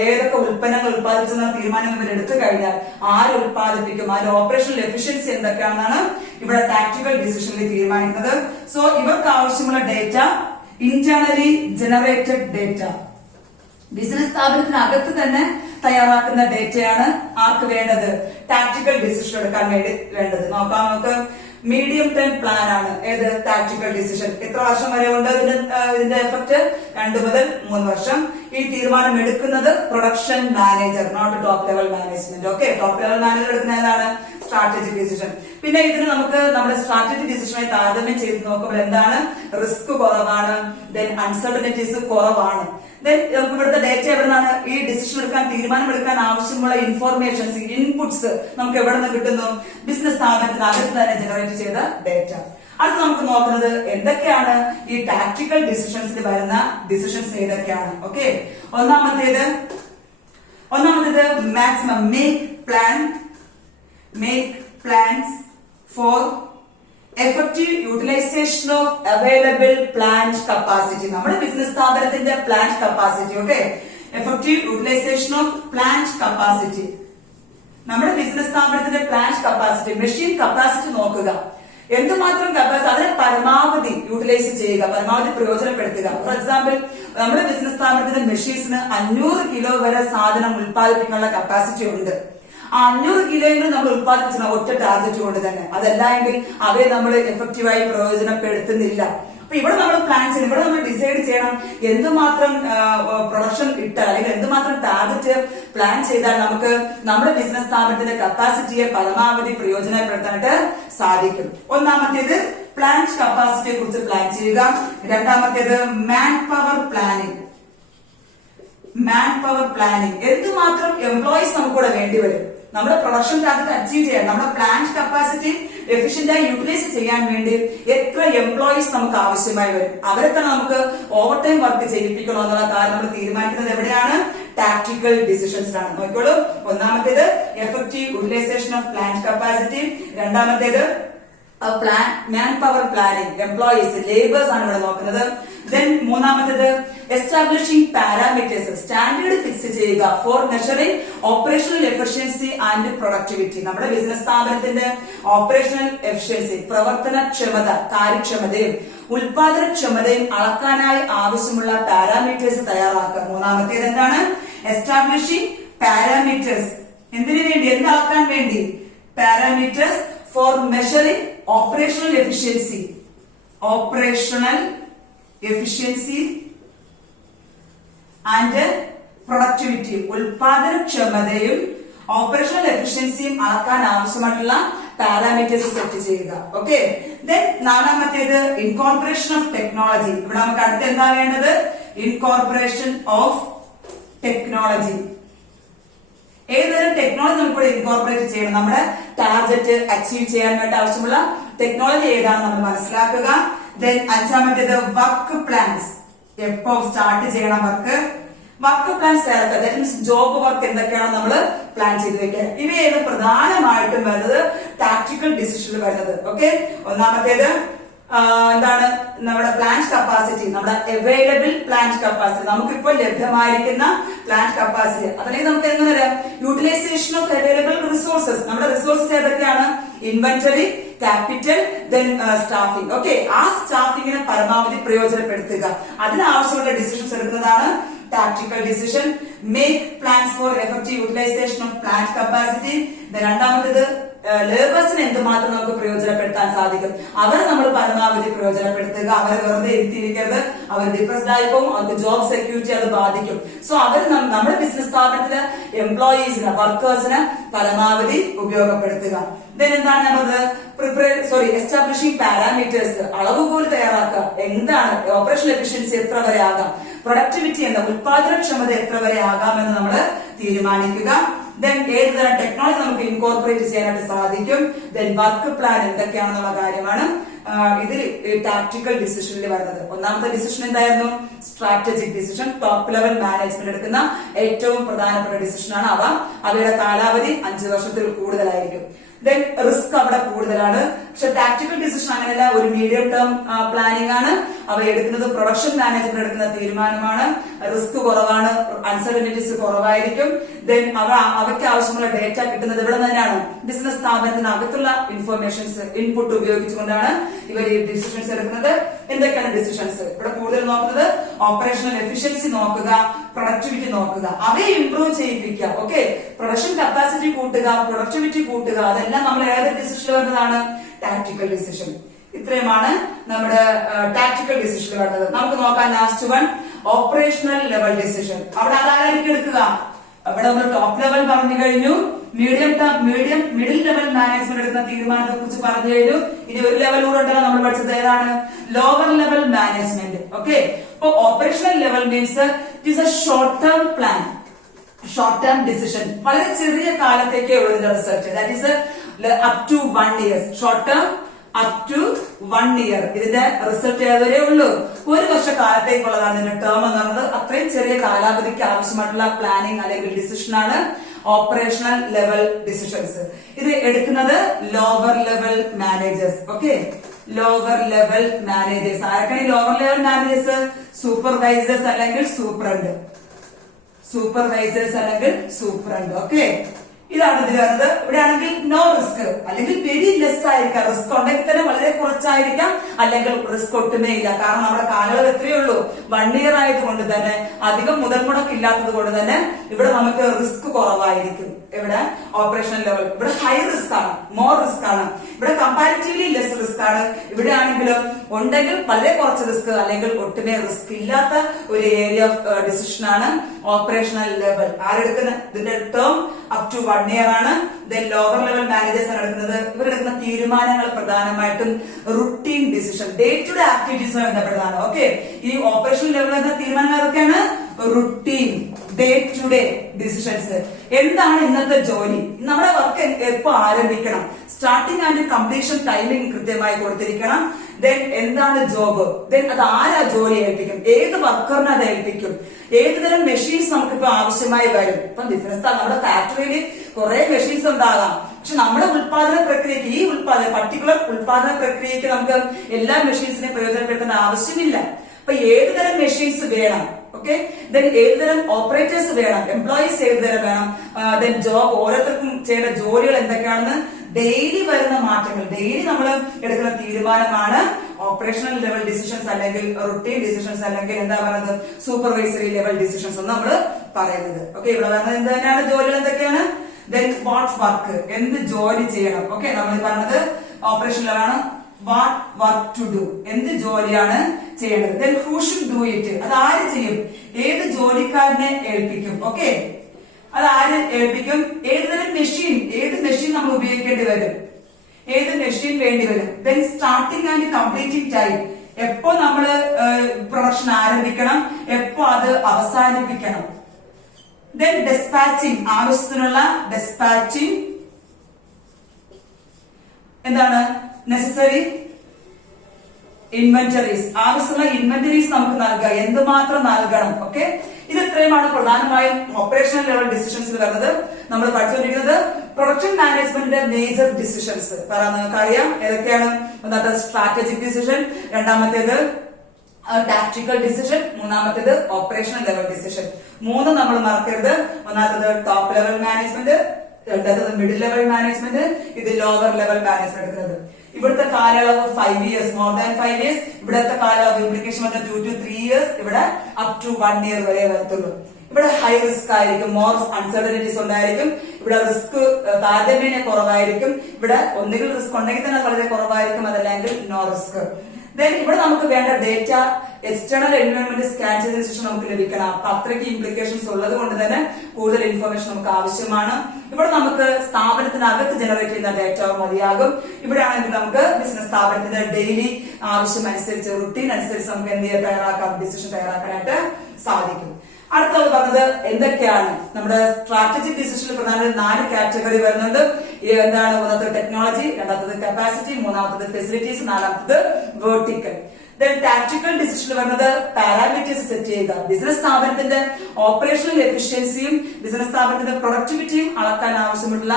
ഏതൊക്കെ ഉൽപ്പന്നങ്ങൾ ഉത്പാദിപ്പിച്ചെന്ന തീരുമാനം ഇവർ എടുത്തു കഴിഞ്ഞാൽ ആര് ഉത്പാദിപ്പിക്കും, അതിന്റെ ഓപ്പറേഷണൽ എഫിഷ്യൻസി എന്തൊക്കെയാണെന്നാണ് ഇവിടെ ടാക്ടിക്കൽ ഡിസിഷനിൽ തീരുമാനിക്കുന്നത്. സോ ഇവർക്ക് ആവശ്യമുള്ള data internally generated data, business സ്ഥാപനത്തിനകത്ത് തന്നെ തയ്യാറാക്കുന്ന ഡേറ്റയാണ് ആർക്ക് വേണ്ടത്? ടാക്ടിക്കൽ ഡിസിഷൻ എടുക്കാൻ വേണ്ടത്. നോക്കാം നമുക്ക്. മീഡിയം ടൈം പ്ലാൻ ആണ് ഏത്? Tactical decision. എത്ര വർഷം വരെ ഉണ്ട് ഇതിന്റെ എഫക്ട്? 2 മുതൽ 3 വർഷം. ഈ തീരുമാനം എടുക്കുന്നത് production manager, not top level management. Okay, top level manager എടുക്കുന്ന ഏതാണ്? Strategic decision. പിന്നെ ഇതിന് നമുക്ക് നമ്മുടെ സ്ട്രാറ്റജിക് ഡിസിഷനുമായി താരതമ്യം ചെയ്ത് നോക്കുമ്പോൾ എന്താണ്? റിസ്ക് കുറവാണ്, ദെൻ അൺസർട്ടനിറ്റീസ് കുറവാണ്. നമുക്ക് ഇവിടുത്തെ ഡേറ്റ എവിടുന്നാണ്? ഈ ഡിസിഷൻ എടുക്കാൻ, തീരുമാനമെടുക്കാൻ ആവശ്യമുള്ള ഇൻഫോർമേഷൻസ്, ഇൻപുട്സ് നമുക്ക് എവിടെ നിന്ന് കിട്ടുന്നു? ബിസിനസ് സ്ഥാപനത്തിനകത്ത് തന്നെ ജനറേറ്റ് ചെയ്ത ഡേറ്റ. അടുത്ത് നമുക്ക് നോക്കുന്നത് എന്തൊക്കെയാണ് ഈ ടാക്ടിക്കൽ ഡിസിഷൻസിൽ വരുന്ന ഡിസിഷൻസ് ഏതൊക്കെയാണ്? ഓക്കെ, ഒന്നാമത്തേത് maximum make plans for effective utilization of available plant capacity. നമ്മുടെ ബിസിനസ് സ്ഥാപനത്തിന്റെ plant capacity. Okay, effective utilisation of plant capacity. നമ്മുടെ ബിസിനസ് സ്ഥാപനത്തിന്റെ പ്ലാന്റ് കപ്പാസിറ്റി, മെഷീൻ കപ്പാസിറ്റി നോക്കുക. എന്തുമാത്രം കപ്പാസിറ്റി, അതിനെ പരമാവധി യൂട്ടിലൈസ് ചെയ്യുക, പരമാവധി പ്രയോജനപ്പെടുത്തുക. ഫോർ എക്സാമ്പിൾ, നമ്മുടെ ബിസിനസ് സ്ഥാപനത്തിന്റെ മെഷീൻസിന് 500 കിലോ വരെ സാധനം ഉത്പാദിപ്പിക്കാനുള്ള കപ്പാസിറ്റി ഉണ്ട്. 500 കിലോയെങ്കിലും നമ്മൾ ഉത്പാദിപ്പിച്ച ഒറ്റ ടാർഗറ്റ് കൊണ്ട് തന്നെ. അതല്ല എങ്കിൽ അവയെ നമ്മൾ എഫക്റ്റീവായി പ്രയോജനപ്പെടുത്തുന്നില്ല. അപ്പൊ ഇവിടെ നമ്മൾ പ്ലാൻ ചെയ്യണം, ഇവിടെ നമ്മൾ ഡിസൈഡ് ചെയ്യണം എന്തുമാത്രം പ്രൊഡക്ഷൻ ഇട്ടാൽ അല്ലെങ്കിൽ എന്തുമാത്രം ടാർഗറ്റ് പ്ലാൻ ചെയ്താൽ നമുക്ക് നമ്മുടെ ബിസിനസ് സ്ഥാപനത്തിന്റെ കപ്പാസിറ്റിയെ പരമാവധി പ്രയോജനപ്പെടുത്താനായിട്ട് സാധിക്കും. ഒന്നാമത്തേത് പ്ലാന്റ് കപ്പാസിറ്റിയെ കുറിച്ച് പ്ലാൻ ചെയ്യുക. രണ്ടാമത്തേത് മാൻ പവർ പ്ലാനിങ്. എന്തുമാത്രം എംപ്ലോയീസ് നമുക്കിവിടെ വേണ്ടി വരും, നമ്മുടെ പ്രൊഡക്ഷൻ ടാർഗറ്റ് അച്ചീവ് ചെയ്യാൻ, നമ്മുടെ പ്ലാന്റ് കപ്പാസിറ്റി എഫിഷ്യന്റ് ആയി യൂട്ടിലൈസ് ചെയ്യാൻ വേണ്ടി എത്ര എംപ്ലോയീസ് നമുക്ക് ആവശ്യമായി വരും, അവരെ തന്നെ നമുക്ക് ഓവർ ടൈം വർക്ക് ചെയ്യിപ്പിക്കണോ എന്നുള്ള കാര്യം നമ്മൾ തീരുമാനിക്കുന്നത് എവിടെയാണ്? ടാക്ടിക്കൽ ഡിസിഷൻസിലാണ്. നോക്കിക്കോളൂ. ഒന്നാമത്തേത് effective utilisation of plant capacity, രണ്ടാമത്തേത് man power planning, employees labours ആണ് ഇവിടെ നോക്കുന്നത്. ദെൻ മൂന്നാമത്തേത് എസ്റ്റാബ്ലിഷിംഗ് പാരാമീറ്റേഴ്സ്, സ്റ്റാൻഡേർഡ് ഫിക്സ് ചെയ്യുക for measuring operational efficiency and productivity. നമ്മുടെ ബിസിനസ് സ്ഥാപനത്തിന്റെ ഓപ്പറേഷണൽ എഫിഷ്യൻസി, പ്രവർത്തനക്ഷമത, കാര്യക്ഷമതയും ഉൽപാദനക്ഷമതയും അളക്കാനായി ആവശ്യമുള്ള പാരാമീറ്റേഴ്സ് തയ്യാറാക്കുക. മൂന്നാമത്തേത് എന്താണ്? Establishing parameters. എന്തിനു വേണ്ടി? എന്ത് അളക്കാൻ വേണ്ടി? Parameters for measuring operational efficiency, and productivity, ഉൽപാദനക്ഷമതയും ഓപ്പറേഷണൽ എഫിഷ്യൻസിയും അളക്കാൻ ആവശ്യമായിട്ടുള്ള പാരാമീറ്റേഴ്സ് സെറ്റ് ചെയ്യുക. ഓക്കെ. ദെൻ നാലാമത്തേത് ഇൻകോർപ്പറേഷൻ ഓഫ് ടെക്നോളജി. ഇവിടെ നമുക്ക് അടുത്ത് എന്താ വേണ്ടത്? Incorporation of technology. ഏതുതരം ടെക്നോളജി നമുക്കിവിടെ ഇൻകോർപ്പറേറ്റ് ചെയ്യണം? നമ്മുടെ ടാർഗറ്റ് അച്ചീവ് ചെയ്യാൻ വേണ്ടി ആവശ്യമുള്ള ടെക്നോളജി ഏതാണ് നമ്മൾ മനസ്സിലാക്കുക. ദെൻ അഞ്ചാമത്തേത് വർക്ക് പ്ലാൻസ്. എപ്പോ സ്റ്റാർട്ട് ചെയ്യണം വർക്ക് പ്ലാൻസ് തയ്യാറാക്കുക. ദാറ്റ് മീൻസ് ജോബ് വർക്ക് എന്തൊക്കെയാണ് നമ്മൾ പ്ലാൻ ചെയ്ത് വെക്കുക. ഇവയാണ് പ്രധാനമായിട്ടും വരുന്നത് ടാക്ടിക്കൽ ഡിസിഷനിൽ വരുന്നത്. ഓക്കെ. ഒന്നാമത്തേത് എന്താണ്? നമ്മുടെ പ്ലാന്റ് കപ്പാസിറ്റി, നമ്മുടെ അവൈലബിൾ പ്ലാന്റ് കപ്പാസിറ്റി, നമുക്കിപ്പോൾ ലഭ്യമായിരിക്കുന്ന പ്ലാന്റ് കപ്പാസിറ്റി. അതല്ലെങ്കിൽ നമുക്ക് എങ്ങനെ വരാം? Utilisation of available resources. നമ്മുടെ റിസോഴ്സസ് ഏതൊക്കെയാണ്? Inventory, capital, then staffing. Okay. ആ സ്റ്റാഫിങ്ങിനെ പരമാവധി പ്രയോജനപ്പെടുത്തുക. അതിനാവശ്യമുള്ള ഡിസിഷൻസ് എടുക്കുന്നതാണ് tactical decision. Make plans for effective utilisation of plant capacity. രണ്ടാമത്തേത് ലേബേഴ്സിന് എന്തുമാത്രം നമുക്ക് പ്രയോജനപ്പെടുത്താൻ സാധിക്കും, അവരെ നമ്മൾ പരമാവധി പ്രയോജനപ്പെടുത്തുക. അവരെ വെറുതെ ഇരുത്തിയിരിക്കരുത്. അവർ ഡിപ്രസ്ഡ് ആയി പോകും, അവർക്ക് ജോബ് സെക്യൂരിറ്റി അത് ബാധിക്കും. സോ അവർ നമ്മുടെ ബിസിനസ് സ്ഥാപനത്തിലെ എംപ്ലോയീസിന്, വർക്കേഴ്സിന് പരമാവധി ഉപയോഗപ്പെടുത്തുക. ദെൻ എന്താണ് നമ്മളത്? എസ്റ്റാബ്ലിഷിംഗ് പാരാമീറ്റേഴ്സ്, അളവുകോൽ തയ്യാറാക്കുക. എന്താണ് ഓപ്പറേഷണൽ എഫിഷ്യൻസി എത്ര വരെ ആകാം, പ്രൊഡക്ടിവിറ്റി എന്ന ഉൽപാദനക്ഷമത എത്ര വരെ ആകാമെന്ന് നമ്മൾ തീരുമാനിക്കുക. ദെൻ ഏത് തരം ടെക്നോളജി നമുക്ക് ഇൻകോർപ്പറേറ്റ് ചെയ്യാനായിട്ട് സാധിക്കും. ദെൻ വർക്ക് പ്ലാൻ എന്തൊക്കെയാണെന്നുള്ള കാര്യമാണ് ഇതിൽ ടാക്ടിക്കൽ ഡിസിഷനിൽ വരുന്നത്. ഒന്നാമത്തെ ഡിസിഷൻ എന്തായിരുന്നു? Strategic decision. Top level management എടുക്കുന്ന ഏറ്റവും പ്രധാനപ്പെട്ട ഡിസിഷനാണ് അവ. അവയുടെ കാലാവധി 5 വർഷത്തിൽ കൂടുതലായിരിക്കും. ദെൻ റിസ്ക് അവിടെ കൂടുതലാണ്. പക്ഷെ ടാക്ടിക്കൽ ഡിസിഷൻ അങ്ങനെയല്ല, ഒരു മീഡിയം ടേം പ്ലാനിംഗ് ആണ്. അവ എടുക്കുന്നത് പ്രൊഡക്ഷൻ മാനേജ്മെന്റ് എടുക്കുന്ന തീരുമാനമാണ്. റിസ്ക് കുറവാണ്, അൺസർട്ടനിറ്റീസ് കുറവായിരിക്കും. ദെൻ അവയ്ക്ക് ആവശ്യമുള്ള ഡേറ്റ കിട്ടുന്നത് ഇവിടെ തന്നെയാണ്, ബിസിനസ് സ്ഥാപനത്തിനകത്തുള്ള ഇൻഫർമേഷൻസ് ഇൻപുട്ട് ഉപയോഗിച്ചുകൊണ്ടാണ് ഇവർ ഈ ഡിസിഷൻസ് എടുക്കുന്നത്. എന്തൊക്കെയാണ് ഡിസിഷൻസ്? ഇവിടെ കൂടുതൽ നോക്കുന്നത് ഓപ്പറേഷണൽ എഫിഷ്യൻസി നോക്കുക, പ്രൊഡക്ടിവിറ്റി നോക്കുക, അവയെ ഇംപ്രൂവ് ചെയ്യിപ്പിക്കുക. ഓക്കെ. പ്രൊഡക്ഷൻ കപ്പാസിറ്റി കൂട്ടുക, പ്രൊഡക്ടിവിറ്റി കൂട്ടുക, അതെല്ലാം നമ്മൾ ഏത് ഡിസിഷനിൽ വരുന്നതാണ്? Tactical decision. ഇത്രയുമാണ് നമ്മുടെ ടാക്ടിക്കൽ ഡിസിഷൻ വരുന്നത്. നമുക്ക് നോക്കാം last one, operational level decision. അവിടെ അതായിരിക്കും എടുക്കുക. അവിടെ നമ്മൾ ടോപ്പ് ലെവൽ പറഞ്ഞു കഴിഞ്ഞു, മിഡിൽ ലെവൽ മാനേജ്മെന്റ് എടുക്കുന്ന തീരുമാനത്തെ കുറിച്ച് പറഞ്ഞു കഴിഞ്ഞു. ഇനി ഒരു ലെവൽ കൂടെ ഉണ്ടല്ലോ നമ്മൾ പഠിച്ചത്, ഏതാണ്? Lower level management. ഓക്കെ. അപ്പൊ operational level means it is a short term plan, short term decision. വളരെ ചെറിയ കാലത്തേക്കേ ഉള്ളൂ ഇതിന്റെ research. That is up to 1 year. Short term up to 1 year. ഇതിന്റെ റിസൾട്ട് ഏതുവരെ ഉള്ളൂ? 1 വർഷക്കാലത്തേക്കുള്ളതാണ് ഇതിന്റെ ടേം എന്ന് പറയുന്നത്. അത്രയും ചെറിയ കാലാവധിക്ക് ആവശ്യമായിട്ടുള്ള പ്ലാനിംഗ് അല്ലെങ്കിൽ ഡിസിഷൻ ആണ് ഓപ്പറേഷണൽ ലെവൽ ഡിസിഷൻസ്. ഇത് എടുക്കുന്നത് lower level managers. Okay. Lower level managers ആരൊക്കെയാണ് ഈ ലോവർ ലെവൽ മാനേജേഴ്സ്? സൂപ്പർവൈസേഴ്സ് അല്ലെങ്കിൽ സൂപ്രണ്ട്. ഓക്കെ. ഇതാണ് ഇതിൽ വരുന്നത്. ഇവിടെ ആണെങ്കിൽ നോ റിസ്ക് അല്ലെങ്കിൽ വെരി ലെസ് ആയിരിക്കാം. റിസ്ക് ഉണ്ടെങ്കിൽ തന്നെ വളരെ കുറച്ചായിരിക്കാം, അല്ലെങ്കിൽ റിസ്ക് ഒട്ടുമേ ഇല്ല. കാരണം നമ്മുടെ കാലയളവ് എത്രയേ ഉള്ളൂ? 1 year ആയതുകൊണ്ട് തന്നെ, അധികം മുതൽ മുടക്കില്ലാത്തത് കൊണ്ട് തന്നെ ഇവിടെ നമുക്ക് റിസ്ക് കുറവായിരിക്കും. ഇവിടെ ഓപ്പറേഷണൽ ലെവൽ ഇവിടെ ഹൈ റിസ്ക് ആണ്, മോർ റിസ്ക് ആണ്. ഇവിടെ കമ്പാരിറ്റീവ്ലി ലെസ് റിസ്ക് ആണ്. ഇവിടെ ആണെങ്കിൽ ഉണ്ടെങ്കിൽ വളരെ കുറച്ച് റിസ്ക്, അല്ലെങ്കിൽ ഒട്ടുമേ റിസ്ക് ഇല്ലാത്ത ഒരു ഏരിയ ഓഫ് ഡിസിഷൻ ആണ് ഓപ്പറേഷണൽ ലെവൽ. ആരെടുക്കുന്ന ഇതിന്റെ ടേം അപ് ടു 1 year ആണ്. ദെൻ ലോവർ ലെവൽ മാനേജേഴ്സ് ആണ് എടുക്കുന്നത്. ഇവരെടുക്കുന്ന തീരുമാനങ്ങൾ പ്രധാനമായിട്ടും routine decision, day to day ആക്ടിവിറ്റീസുമായി ബന്ധപ്പെട്ടതാണ്. ഓക്കെ. ഈ ഓപ്പറേഷണൽ ലെവലിൽ വരുന്ന തീരുമാനങ്ങൾ ഏതൊക്കെയാണ്? Routine day to day decisions. എന്താണ് ഇന്നത്തെ ജോലി, നമ്മുടെ വർക്ക് എപ്പോ ആരംഭിക്കണം, സ്റ്റാർട്ടിംഗ് ആൻഡ് കംപ്ലീഷൻ ടൈമിംഗ് കൃത്യമായി കൊടുത്തിരിക്കണം. ദെൻ എന്താണ് ജോബ്, ദെൻ അത് ആരാ ജോലി ഏൽപ്പിക്കും, ഏത് വർക്കറിനെ അത് ഏൽപ്പിക്കും, ഏത് തരം മെഷീൻസ് നമുക്കിപ്പോ ആവശ്യമായി വരും. ഇപ്പൊ ബിസിനസ് നമ്മുടെ ഫാക്ടറിയിൽ കുറെ മെഷീൻസ് ഉണ്ടാകാം, പക്ഷെ നമ്മുടെ ഉത്പാദന പ്രക്രിയക്ക് പർട്ടിക്കുലർ ഉത്പാദന പ്രക്രിയക്ക് നമുക്ക് എല്ലാ മെഷീൻസിനെയും പ്രയോജനപ്പെടുത്തേണ്ട ആവശ്യമില്ല. അപ്പൊ ഏത് തരം മെഷീൻസ് വേണം, ഓക്കെ, ദെൻ ഏത് തരം ഓപ്പറേറ്റേഴ്സ് വേണം, എംപ്ലോയീസ് ഏത് തരം വേണം, ദെൻ ജോബ് ഓരോരുത്തർക്കും ചെയ്യേണ്ട ജോലികൾ എന്തൊക്കെയാണെന്ന് ഡെയിലി വരുന്ന മാറ്റങ്ങൾ, ഡെയിലി നമ്മൾ എടുക്കുന്ന തീരുമാനമാണ് ഓപ്പറേഷണൽ ലെവൽ ഡിസിഷൻസ് അല്ലെങ്കിൽ റുട്ടീൻ ഡിസിഷൻസ് അല്ലെങ്കിൽ എന്താ പറയുന്നത് സൂപ്പർവൈസറി ലെവൽ ഡിസിഷൻസ് എന്ന് നമ്മൾ പറയുന്നത്. ഓക്കെ, ഇവിടെ പറയുന്നത് എന്ത് തന്നെയാണ്, ജോലികൾ എന്തൊക്കെയാണ്, ദെൻ വാട്ട് വർക്ക്, എന്ത് ജോലി ചെയ്യണം. ഓക്കെ, നമ്മൾ പറഞ്ഞത് ഓപ്പറേഷൻ ലെവലാണ്. വാട്ട് വർക്ക് ടു ഡു, എന്ത് ജോലിയാണ് ചെയ്യേണ്ടത്. Then who should do it, അത് ആര് ചെയ്യും, ഏത് ജോലിക്കാരനെ ഏൽപ്പിക്കും. ഓക്കെ, അത് ആര് ഏൽപ്പിക്കും, ഏത് മെഷീൻ നമ്മൾ ഉപയോഗിക്കേണ്ടി വരും, ഏത് മെഷീൻ വേണ്ടി വരും. Then starting and completing time, എപ്പോ നമ്മൾ പ്രൊഡക്ഷൻ ആരംഭിക്കണം, എപ്പോ അത് അവസാനിപ്പിക്കണം. ദെൻ ഡെസ്പാച്ചിങ്, ആവശ്യത്തിനുള്ള ഡെസ്പാച്ചിങ്, എന്താണ് നെസസറി ഇൻവെന്ററീസ്, ആവശ്യമുള്ള ഇൻവെന്ററീസ് നമുക്ക് നൽകുക, എന്തുമാത്രം നൽകണം. ഓക്കെ, ഇത് ഇത്രയുമാണ് പ്രധാനമായും ഓപ്പറേഷണൽ ലെവൽ ഡിസിഷൻസിൽ വരുന്നത്. നമ്മൾ പഠിച്ചുകൊണ്ടിരിക്കുന്നത് പ്രൊഡക്ഷൻ മാനേജ്മെന്റിന്റെ മേജർ ഡിസിഷൻസ് നിങ്ങൾക്ക് അറിയാം ഏതൊക്കെയാണ്. ഒന്നാമത്തെ സ്ട്രാറ്റജിക് ഡിസിഷൻ, രണ്ടാമത്തേത് ടാക്ടിക്കൽ ഡിസിഷൻ, മൂന്നാമത്തേത് ഓപ്പറേഷണൽ ലെവൽ ഡിസിഷൻ. മൂന്ന് നമ്മൾ മറക്കരുത്. ഒന്നാമത്തേത് ടോപ്പ് ലെവൽ മാനേജ്മെന്റ്, രണ്ടാമത്തേത് മിഡിൽ ലെവൽ മാനേജ്മെന്റ്, ഇത് ലോവർ ലെവൽ മാനേജ്മെന്റ് എടുക്കുന്നത്. ഇവിടുത്തെ കാലയളവ് 5 years, മോർ ദാൻ 5 years. ഇവിടുത്തെ കാലയളവ് ഇംപ്ലിക്കേഷൻ വന്ന 2 to 3 years, ഇവിടെ അപ് ടു 1 year വരെ വരത്തുള്ളൂ. ഇവിടെ ഹൈ റിസ്ക് ആയിരിക്കും, മോർ അൺസർട്ടനിറ്റീസ് ഉണ്ടായിരിക്കും. ഇവിടെ റിസ്ക് താരതമ്യേന കുറവായിരിക്കും. ഇവിടെ ഒന്നുകിൽ റിസ്ക് ഉണ്ടെങ്കിൽ തന്നെ വളരെ കുറവായിരിക്കും, അതല്ലെങ്കിൽ നോ റിസ്ക്. ദെൻ ഇവിടെ നമുക്ക് വേണ്ട ഡേറ്റ എക്സ്റ്റേണൽ എൻവയോൺമെന്റ് സ്കാൻ ചെയ്തതിനു ശേഷം നമുക്ക് ലഭിക്കണം. അപ്പൊ അത്രയ്ക്ക് ഇംപ്ലിക്കേഷൻസ് ഉള്ളത് കൊണ്ട് തന്നെ കൂടുതൽ ഇൻഫർമേഷൻ നമുക്ക് ആവശ്യമാണ്. ഇവിടെ നമുക്ക് സ്ഥാപനത്തിനകത്ത് ജനറേറ്റ് ചെയ്യുന്ന ഡേറ്റ മതിയാകും. ഇവിടെ ആണെങ്കിൽ നമുക്ക് ബിസിനസ് സ്ഥാപനത്തിന്റെ ഡെയിലി ആവശ്യം അനുസരിച്ച് റുട്ടീൻ അനുസരിച്ച് നമുക്ക് എന്ത് ചെയ്യാൻ തയ്യാറാക്കാം, ഡിസിഷൻ തയ്യാറാക്കാനായിട്ട് സാധിക്കും. അടുത്തത് പറഞ്ഞത് എന്തൊക്കെയാണ് നമ്മുടെ സ്ട്രാറ്റജിക് ഡിസിഷനിൽ പ്രധാനമായും 4 കാറ്റഗറി വരുന്നുണ്ട്. എന്താണ്, ഒന്നാമത്തെ ടെക്നോളജി, രണ്ടാമത്തത് കപ്പാസിറ്റി, മൂന്നാമത്തത് ഫെസിലിറ്റീസ്, നാലാമത്തത് വെർട്ടിക്കൽ. ദെൻ ടാക്ടിക്കൽ ഡിസിഷനിൽ വരുന്നത് പാരാമീറ്റേഴ്സ് സെറ്റ് ചെയ്യുക, ബിസിനസ് സ്ഥാപനത്തിന്റെ ഓപ്പറേഷണൽ എഫിഷ്യൻസിയും ബിസിനസ് സ്ഥാപനത്തിന്റെ പ്രൊഡക്ടിവിറ്റിയും അളക്കാൻ ആവശ്യമുള്ള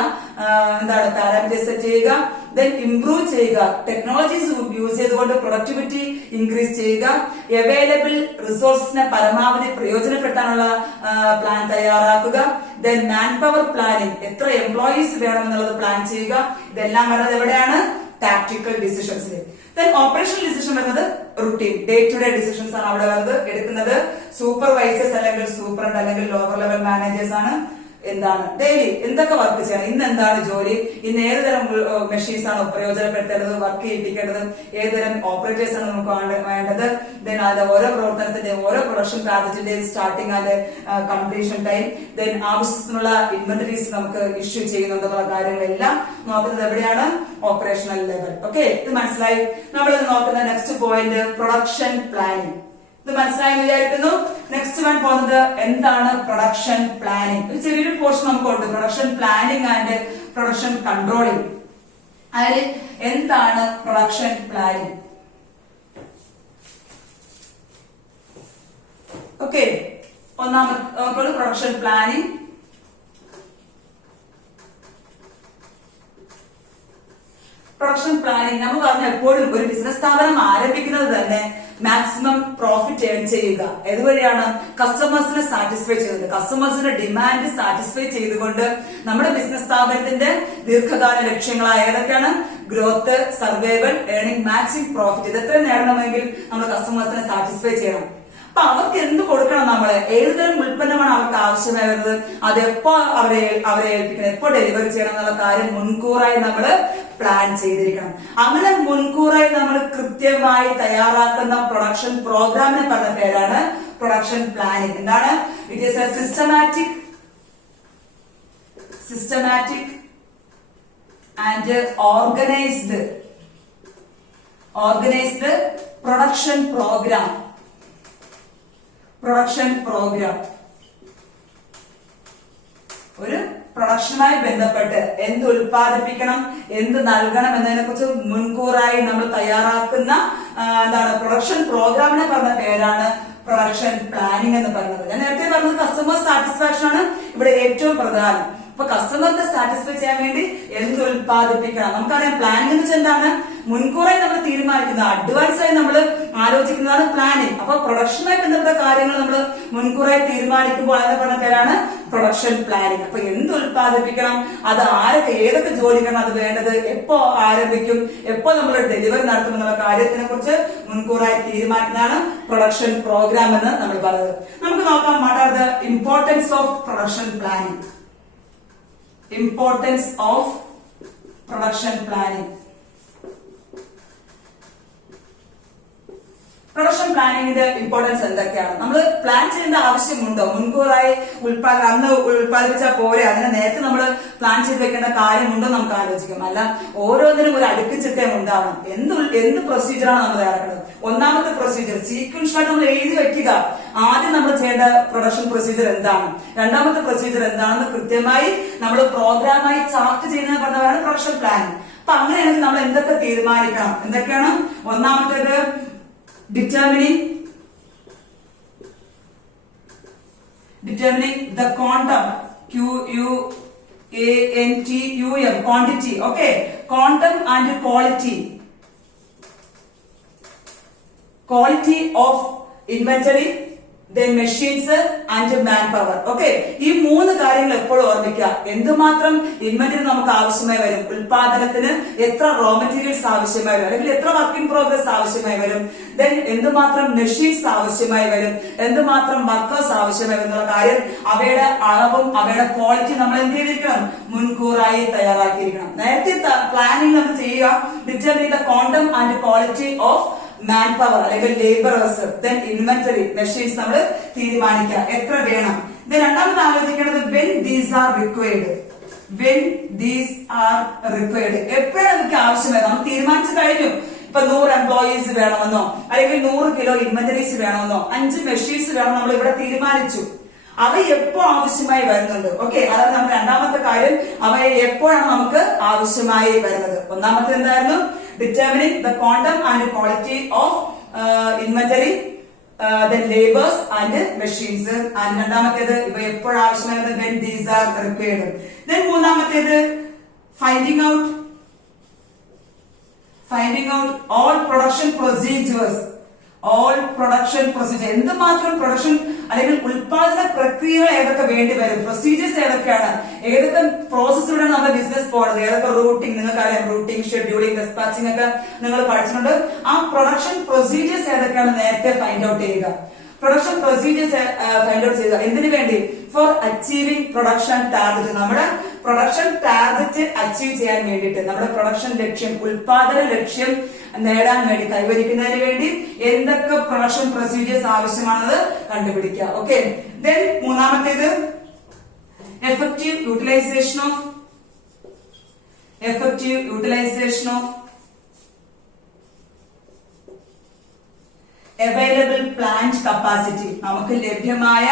എന്താണ് പാരാമീറ്റേഴ്സ് സെറ്റ് ചെയ്യുക. ദെൻ ഇംപ്രൂവ് ചെയ്യുക, ടെക്നോളജീസ് യൂസ് ചെയ്തുകൊണ്ട് പ്രൊഡക്ടിവിറ്റി ഇൻക്രീസ് ചെയ്യുക. അവൈലബിൾ റിസോഴ്സിനെ പരമാവധി പ്രയോജനപ്പെടുത്താനുള്ള പ്ലാൻ തയ്യാറാക്കുക. ദെൻ മാൻ പവർ പ്ലാനിംഗ്, എത്ര എംപ്ലോയീസ് വേണമെന്നുള്ളത് പ്ലാൻ ചെയ്യുക. ഇതെല്ലാം വരുന്നത് എവിടെയാണ്, ടാക്ടിക്കൽ ഡിസിഷൻസിൽ. ദെൻ ഓപ്പറേഷണൽ ഡിസിഷൻ വരുന്നത് routine day to day decisions ആണ് അവിടെ വരുന്നത്. എടുക്കുന്നത് സൂപ്പർവൈസേഴ്സ് അല്ലെങ്കിൽ സൂപ്രണ്ട് അല്ലെങ്കിൽ ലോവർ ലെവൽ മാനേജേഴ്സ് ആണ്. എന്താണ് ഡെയിലി എന്തൊക്കെ വർക്ക് ചെയ്യണം, ഇന്ന് എന്താണ് ജോലി, ഇന്ന് ഏതുതരം മെഷീൻസ് ആണ് പ്രയോജനപ്പെടുത്തേണ്ടത്, വർക്ക് ചെയ്യിപ്പിക്കേണ്ടത്, ഏതുതരം ഓപ്പറേറ്റേഴ്സ് ആണ് നമുക്ക് വേണ്ടത്. ദെൻ അതിന്റെ ഓരോ പ്രവർത്തനത്തിന്റെയും ഓരോ പ്രൊഡക്ഷൻ ടാർഗറ്റിന്റെയും starting and completion time, then ആവശ്യത്തിനുള്ള ഇൻവെന്ററീസ് നമുക്ക് ഇഷ്യൂ ചെയ്യുന്നുണ്ടെന്നുള്ള കാര്യങ്ങളെല്ലാം നോക്കുന്നത് എവിടെയാണ്, ഓപ്പറേഷണൽ ലെവൽ. ഓക്കെ, ഇത് മനസ്സിലായി. നമ്മൾ നോക്കുന്ന നെക്സ്റ്റ് പോയിന്റ് പ്രൊഡക്ഷൻ പ്ലാനിംഗ്. ഇത് മനസ്സിലായി വിചാരിക്കുന്നു. നെക്സ്റ്റ് വൺ പോകുന്നത് എന്താണ് പ്രൊഡക്ഷൻ പ്ലാനിംഗ്. ഒരു ചെറിയൊരു പോർഷൻ നമുക്കുണ്ട്, production planning and production controlling. അതിൽ എന്താണ് പ്രൊഡക്ഷൻ പ്ലാനിംഗ്? ഓക്കെ, ഒന്നാമത്തെ പ്രൊഡക്ഷൻ പ്ലാനിംഗ്. പ്രൊഡക്ഷൻ പ്ലാനിംഗ് നമ്മൾ പറഞ്ഞ എപ്പോഴും ഒരു ബിസിനസ് സ്ഥാപനം ആരംഭിക്കുന്നത് തന്നെ മാക്സിമം പ്രോഫിറ്റ് ഏൺ ചെയ്യുക. ഏതുവഴിയാണ്, കസ്റ്റമേഴ്സിനെ സാറ്റിസ്ഫൈ ചെയ്തുകൊണ്ട്, കസ്റ്റമേഴ്സിന്റെ ഡിമാൻഡ് സാറ്റിസ്ഫൈ ചെയ്തുകൊണ്ട് നമ്മുടെ ബിസിനസ് സ്ഥാപനത്തിന്റെ ദീർഘകാല ലക്ഷ്യങ്ങളായ ഏതൊക്കെയാണ്, growth, survival, earning, maximum profit. ഇതെത്ര നേടണമെങ്കിൽ നമ്മൾ കസ്റ്റമേഴ്സിനെ സാറ്റിസ്ഫൈ ചെയ്യണം. അപ്പൊ അവർക്ക് എന്ത് കൊടുക്കണം, നമ്മള് ഏതുതരം ഉൽപ്പന്നമാണ് അവർക്ക് ആവശ്യമായി വരുന്നത്, അതെപ്പോ അവരെ ഏൽപ്പിക്കണം, എപ്പോ ഡെലിവറി ചെയ്യണം എന്നുള്ള കാര്യം മുൻകൂറായി നമ്മൾ പ്ലാൻ ചെയ്തിരിക്കണം. അങ്ങനെ മുൻകൂറായി നമ്മൾ കൃത്യമായി തയ്യാറാക്കുന്ന പ്രൊഡക്ഷൻ പ്രോഗ്രാമിനെ പറഞ്ഞ പേരാണ് പ്രൊഡക്ഷൻ പ്ലാനിംഗ്. എന്താണ്, it is a systematic and organised production programme. Production programme. ഒരു പ്രൊഡക്ഷനുമായി ബന്ധപ്പെട്ട് എന്ത് ഉൽപ്പാദിപ്പിക്കണം, എന്ത് നൽകണം എന്നതിനെ കുറിച്ച് മുൻകൂറായി നമ്മൾ തയ്യാറാക്കുന്ന പ്രൊഡക്ഷൻ പ്രോഗ്രാമിനെ പറഞ്ഞ പേരാണ് പ്രൊഡക്ഷൻ പ്ലാനിംഗ് എന്ന് പറയുന്നത്. ഞാൻ നേരത്തെ പറഞ്ഞത് കസ്റ്റമർ സാറ്റിസ്ഫാക്ഷൻ ആണ് ഇവിടെ ഏറ്റവും പ്രധാനം. അപ്പൊ കസ്റ്റമറിനെ സാറ്റിസ്ഫൈ ചെയ്യാൻ വേണ്ടി എന്ത് ഉൽപ്പാദിപ്പിക്കണം. നമുക്കറിയാം പ്ലാനിംഗ് എന്ന് വെച്ചാൽ എന്താണ്, മുൻകൂറായി നമ്മൾ തീരുമാനിക്കുന്നത്, അഡ്വാൻസ് ആയി നമ്മൾ ആലോചിക്കുന്നതാണ് പ്ലാനിംഗ്. അപ്പൊ പ്രൊഡക്ഷനുമായി ബന്ധപ്പെട്ട കാര്യങ്ങൾ നമ്മൾ മുൻകൂറായി തീരുമാനിക്കുമ്പോൾ അതിനെ പറഞ്ഞ പേരാണ് പ്രൊഡക്ഷൻ പ്ലാനിംഗ്. അപ്പൊ എന്ത് ഉൽപ്പാദിപ്പിക്കണം, അത് ആരൊക്കെ ഏതൊക്കെ ജോലികളാണ് അത് വേണ്ടത്, എപ്പോ ആരംഭിക്കും, എപ്പോ നമ്മൾ ഡെലിവറി നടത്തും എന്നുള്ള കാര്യത്തിനെ കുറിച്ച് മുൻകൂറായി തീരുമാനിക്കുന്നതാണ് പ്രൊഡക്ഷൻ പ്രോഗ്രാം എന്ന് നമ്മൾ പറയുന്നത്. നമുക്ക് നോക്കാം what are the importance of production planning. Importance of production planning. Production പ്ലാനിങ്ങിന്റെ ഇമ്പോർട്ടൻസ് എന്തൊക്കെയാണ്? നമ്മൾ പ്ലാൻ ചെയ്യേണ്ട ആവശ്യമുണ്ടോ? മുൻകൂറായി അന്ന് ഉൽപ്പാദിപ്പിച്ചാൽ പോരെ, അതിനെ നേരത്തെ നമ്മൾ പ്ലാൻ ചെയ്ത് വെക്കേണ്ട കാര്യമുണ്ടോ നമുക്ക് ആലോചിക്കാം. അല്ല, ഓരോന്നിനും ഒരു അടുക്കുചിട്ടം ഉണ്ടാവണം. എന്ത് പ്രൊസീജിയറാണ് നമ്മൾ തയ്യാറാക്കുന്നത്? ഒന്നാമത്തെ പ്രൊസീജിയർ സീക്വൻഷ്യലായിട്ട് നമ്മൾ എഴുതി വെക്കുക. ആദ്യം നമ്മൾ ചെയ്യേണ്ട പ്രൊഡക്ഷൻ പ്രൊസീജിയർ എന്താണ്, രണ്ടാമത്തെ പ്രൊസീജിയർ എന്താണെന്ന് കൃത്യമായി നമ്മൾ പ്രോഗ്രാമായി ചാർട്ട് ചെയ്യുന്നത് പറഞ്ഞതാണ് പ്രൊഡക്ഷൻ പ്ലാനിങ്. അപ്പൊ അങ്ങനെയാണെങ്കിൽ നമ്മൾ എന്തൊക്കെ തീരുമാനിക്കണം? എന്തൊക്കെയാണ്? ഒന്നാമത്തേത് determining the quantum, QUANTUM, quantity, okay, quantum and quality of inventory, then machines and manpower. Okay, ഈ മൂന്ന് കാര്യങ്ങൾ എപ്പോഴും ഓർമ്മിക്കുക. എന്തുമാത്രം ഇൻവെന്ററി നമുക്ക് ആവശ്യമായി വരും, ഉൽപാദനത്തിന് എത്ര റോ മെറ്റീരിയൽസ് ആവശ്യമായി വരും, അല്ലെങ്കിൽ എത്ര വർക്ക് ഇൻ പ്രോഗ്രസ് ആവശ്യമായി വരും, ദെൻ എന്തുമാത്രം മെഷീൻസ് ആവശ്യമായി വരും, എന്തുമാത്രം വർക്കേഴ്സ് ആവശ്യമായി വരും എന്നുള്ള കാര്യം, അവയുടെ അളവും അവയുടെ ക്വാളിറ്റി നമ്മൾ എന്ത് ചെയ്തിരിക്കണം, മുൻകൂറായി തയ്യാറാക്കിയിരിക്കണം. നേരത്തെ പ്ലാനിങ് നമ്മൾ ചെയ്യുക. Determine the quantum and quality of man power അല്ലെങ്കിൽ ലേബറേഴ്സ്, ദെൻ ഇൻവെന്ററി, മെഷീൻസ് നമ്മൾ തീരുമാനിക്കുക എത്ര വേണം. ദെൻ രണ്ടാമത് ആലോചിക്കേണ്ടത് വെൻ ദീസ് ആർ റിക്വയർഡ്. എപ്പോഴാണ് നമുക്ക് ആവശ്യമായി? നമ്മൾ തീരുമാനിച്ചു കഴിഞ്ഞു, ഇപ്പൊ 100 എംപ്ലോയീസ് വേണമെന്നോ, അല്ലെങ്കിൽ 100 കിലോ ഇൻവെന്ററീസ് വേണമെന്നോ, 5 മെഷീൻസ് വേണം, നമ്മൾ ഇവിടെ തീരുമാനിച്ചു. അവ എപ്പോ ആവശ്യമായി വരുന്നുണ്ട്. ഓക്കെ, അതാണ് നമ്മൾ രണ്ടാമത്തെ കാര്യം, അവയെ എപ്പോഴാണ് നമുക്ക് ആവശ്യമായി വരുന്നത്. ഒന്നാമത്തെ എന്തായിരുന്നു? Determining the quantum and quality of inventory, then laborers and machines. And രണ്ടാമത്തേത് ഇവ എപ്പോൾ ആവശ്യമായത്? when these are required. Then മൂന്നാമത്തേത് finding out all production procedures. എന്തുമാത്രം പ്രൊഡക്ഷൻ അല്ലെങ്കിൽ ഉൽപാദന പ്രക്രിയകൾ ഏതൊക്കെ വേണ്ടി വരും, പ്രൊസീജിയേഴ്സ് ഏതൊക്കെയാണ്, ഏതൊക്കെ പ്രോസസ്സിലൂടെയാണ് നമ്മുടെ ബിസിനസ് പോകുന്നത്, ഏതൊക്കെ റൂട്ടിംഗ്, നിങ്ങൾക്കറിയാം റൂട്ടിംഗ്, ഷെഡ്യൂളിംഗ്, ഡിസ്പാച്ചിങ് ഒക്കെ നിങ്ങൾ പഠിച്ചിട്ടുണ്ട്. ആ പ്രൊഡക്ഷൻ പ്രൊസീജിയേഴ്സ് ഏതൊക്കെയാണ് നേരത്തെ ഫൈൻഡ് ഔട്ട് ചെയ്യുക. പ്രൊഡക്ഷൻ പ്രൊസീജിയേഴ്സ് ഫൈൻഡ് ഔട്ട് ചെയ്യുക എന്തിനു വേണ്ടി? For achieving production target. നമ്മുടെ പ്രൊഡക്ഷൻ ടാർഗറ്റ് അച്ചീവ് ചെയ്യാൻ വേണ്ടിയിട്ട്, നമ്മുടെ പ്രൊഡക്ഷൻ ലക്ഷ്യം, ഉൽപാദന ലക്ഷ്യം നേടാൻ വേണ്ടി, കൈവരിക്കുന്നതിന് വേണ്ടി എന്തൊക്കെ പ്രൊഡക്ഷൻ പ്രൊസീജിയേഴ്സ് ആവശ്യമാണെന്നത് കണ്ടുപിടിക്കുക. ഓക്കെ, ദെൻ മൂന്നാമത്തേത് effective utilisation of available plant capacity. നമുക്ക് ലഭ്യമായ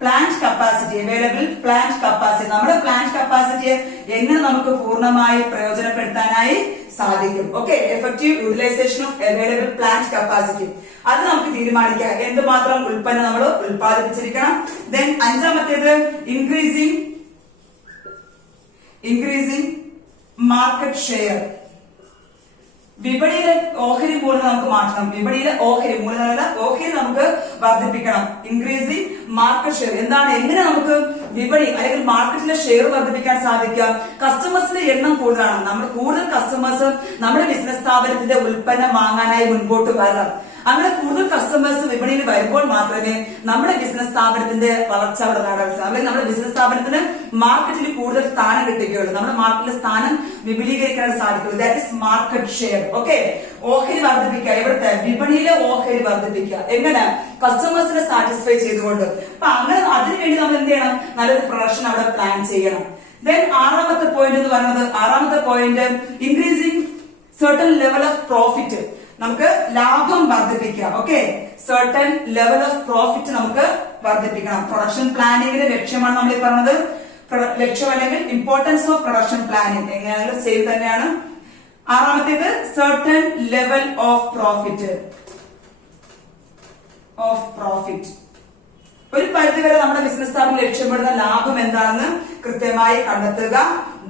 plant capacity, available plant capacity, നമ്മുടെ പ്ലാന്റ് കപ്പാസിറ്റിയെ എങ്ങനെ നമുക്ക് പൂർണ്ണമായി പ്രയോജനപ്പെടുത്താനായി സാധിക്കും. Okay, effective utilisation of available plant capacity, അത് നമുക്ക് തീരുമാനിക്കാം. എന്തുമാത്രം ഉൽപ്പന്നം നമ്മൾ ഉൽപ്പാദിപ്പിച്ചിരിക്കണം. ദെൻ അഞ്ചാമത്തേത് ഇൻക്രീസിംഗ് മാർക്കറ്റ് ഷെയർ. വിപണിയിലെ ഓഹരി മൂലധനം നമുക്ക് മാറ്റണം. വിപണിയിലെ ഓഹരി മൂലധന ഓഹരി നമുക്ക് വർദ്ധിപ്പിക്കണം. ഇൻക്രീസിംഗ് മാർക്കറ്റ് ഷെയർ എന്താണ്? എങ്ങനെ നമുക്ക് വിപണി അല്ലെങ്കിൽ മാർക്കറ്റിലെ ഷെയർ വർദ്ധിപ്പിക്കാൻ സാധിക്കാം? കസ്റ്റമേഴ്സിന്റെ എണ്ണം കൂടുതലാണ്. നമ്മൾ കൂടുതൽ കസ്റ്റമേഴ്സ് നമ്മുടെ ബിസിനസ് സ്ഥാപനത്തിന്റെ ഉൽപ്പന്നം വാങ്ങാനായി മുൻപോട്ട് വരണം. അങ്ങനെ കൂടുതൽ കസ്റ്റമേഴ്സ് വിപണിയിൽ വരുമ്പോൾ മാത്രമേ നമ്മുടെ ബിസിനസ് സ്ഥാപനത്തിന്റെ വളർച്ച അവിടെ നേടാൻ സാധിക്കും. അല്ലെങ്കിൽ നമ്മുടെ ബിസിനസ് സ്ഥാപനത്തിന് മാർക്കറ്റിൽ കൂടുതൽ സ്ഥാനം കിട്ടുകയുള്ളൂ. നമ്മുടെ മാർക്കറ്റിലെ സ്ഥാനം വിപുലീകരിക്കാൻ സാധിക്കുള്ളൂ. That is market share. Okay, ഓഹരി വർദ്ധിപ്പിക്കുക. ഇവിടുത്തെ വിപണിയിലെ ഓഹരി വർദ്ധിപ്പിക്കുക. എങ്ങനെ? കസ്റ്റമേഴ്സിനെ സാറ്റിസ്ഫൈ ചെയ്തുകൊണ്ട്. അപ്പൊ അങ്ങനെ അതിനുവേണ്ടി നമ്മൾ എന്ത് ചെയ്യണം? നല്ലൊരു പ്രൊഡക്ഷൻ അവിടെ പ്ലാൻ ചെയ്യണം. ദെൻ ആറാമത്തെ പോയിന്റ് എന്ന് പറയുന്നത്, increasing certain level of profit. നമുക്ക് ലാഭം വർദ്ധിപ്പിക്കാം. Okay, certain level of profit നമുക്ക് വർദ്ധിപ്പിക്കണം. പ്രൊഡക്ഷൻ പ്ലാനിങ്ങിന്റെ ലക്ഷ്യമാണ് നമ്മൾ ഈ പറഞ്ഞത്. ലക്ഷ്യം അല്ലെങ്കിൽ ഇമ്പോർട്ടൻസ് ഓഫ് പ്രൊഡക്ഷൻ പ്ലാനിങ് എങ്ങനെയാണെങ്കിലും സെയിം തന്നെയാണ്. ആറാമത്തേത് സർട്ടൻ ലെവൽ ഓഫ് പ്രോഫിറ്റ്. ഒരു പരിധിവരെ നമ്മുടെ ബിസിനസ് സ്ഥാപനം ലക്ഷ്യമിടുന്ന ലാഭം എന്താണെന്ന് കൃത്യമായി കണ്ടെത്തുക.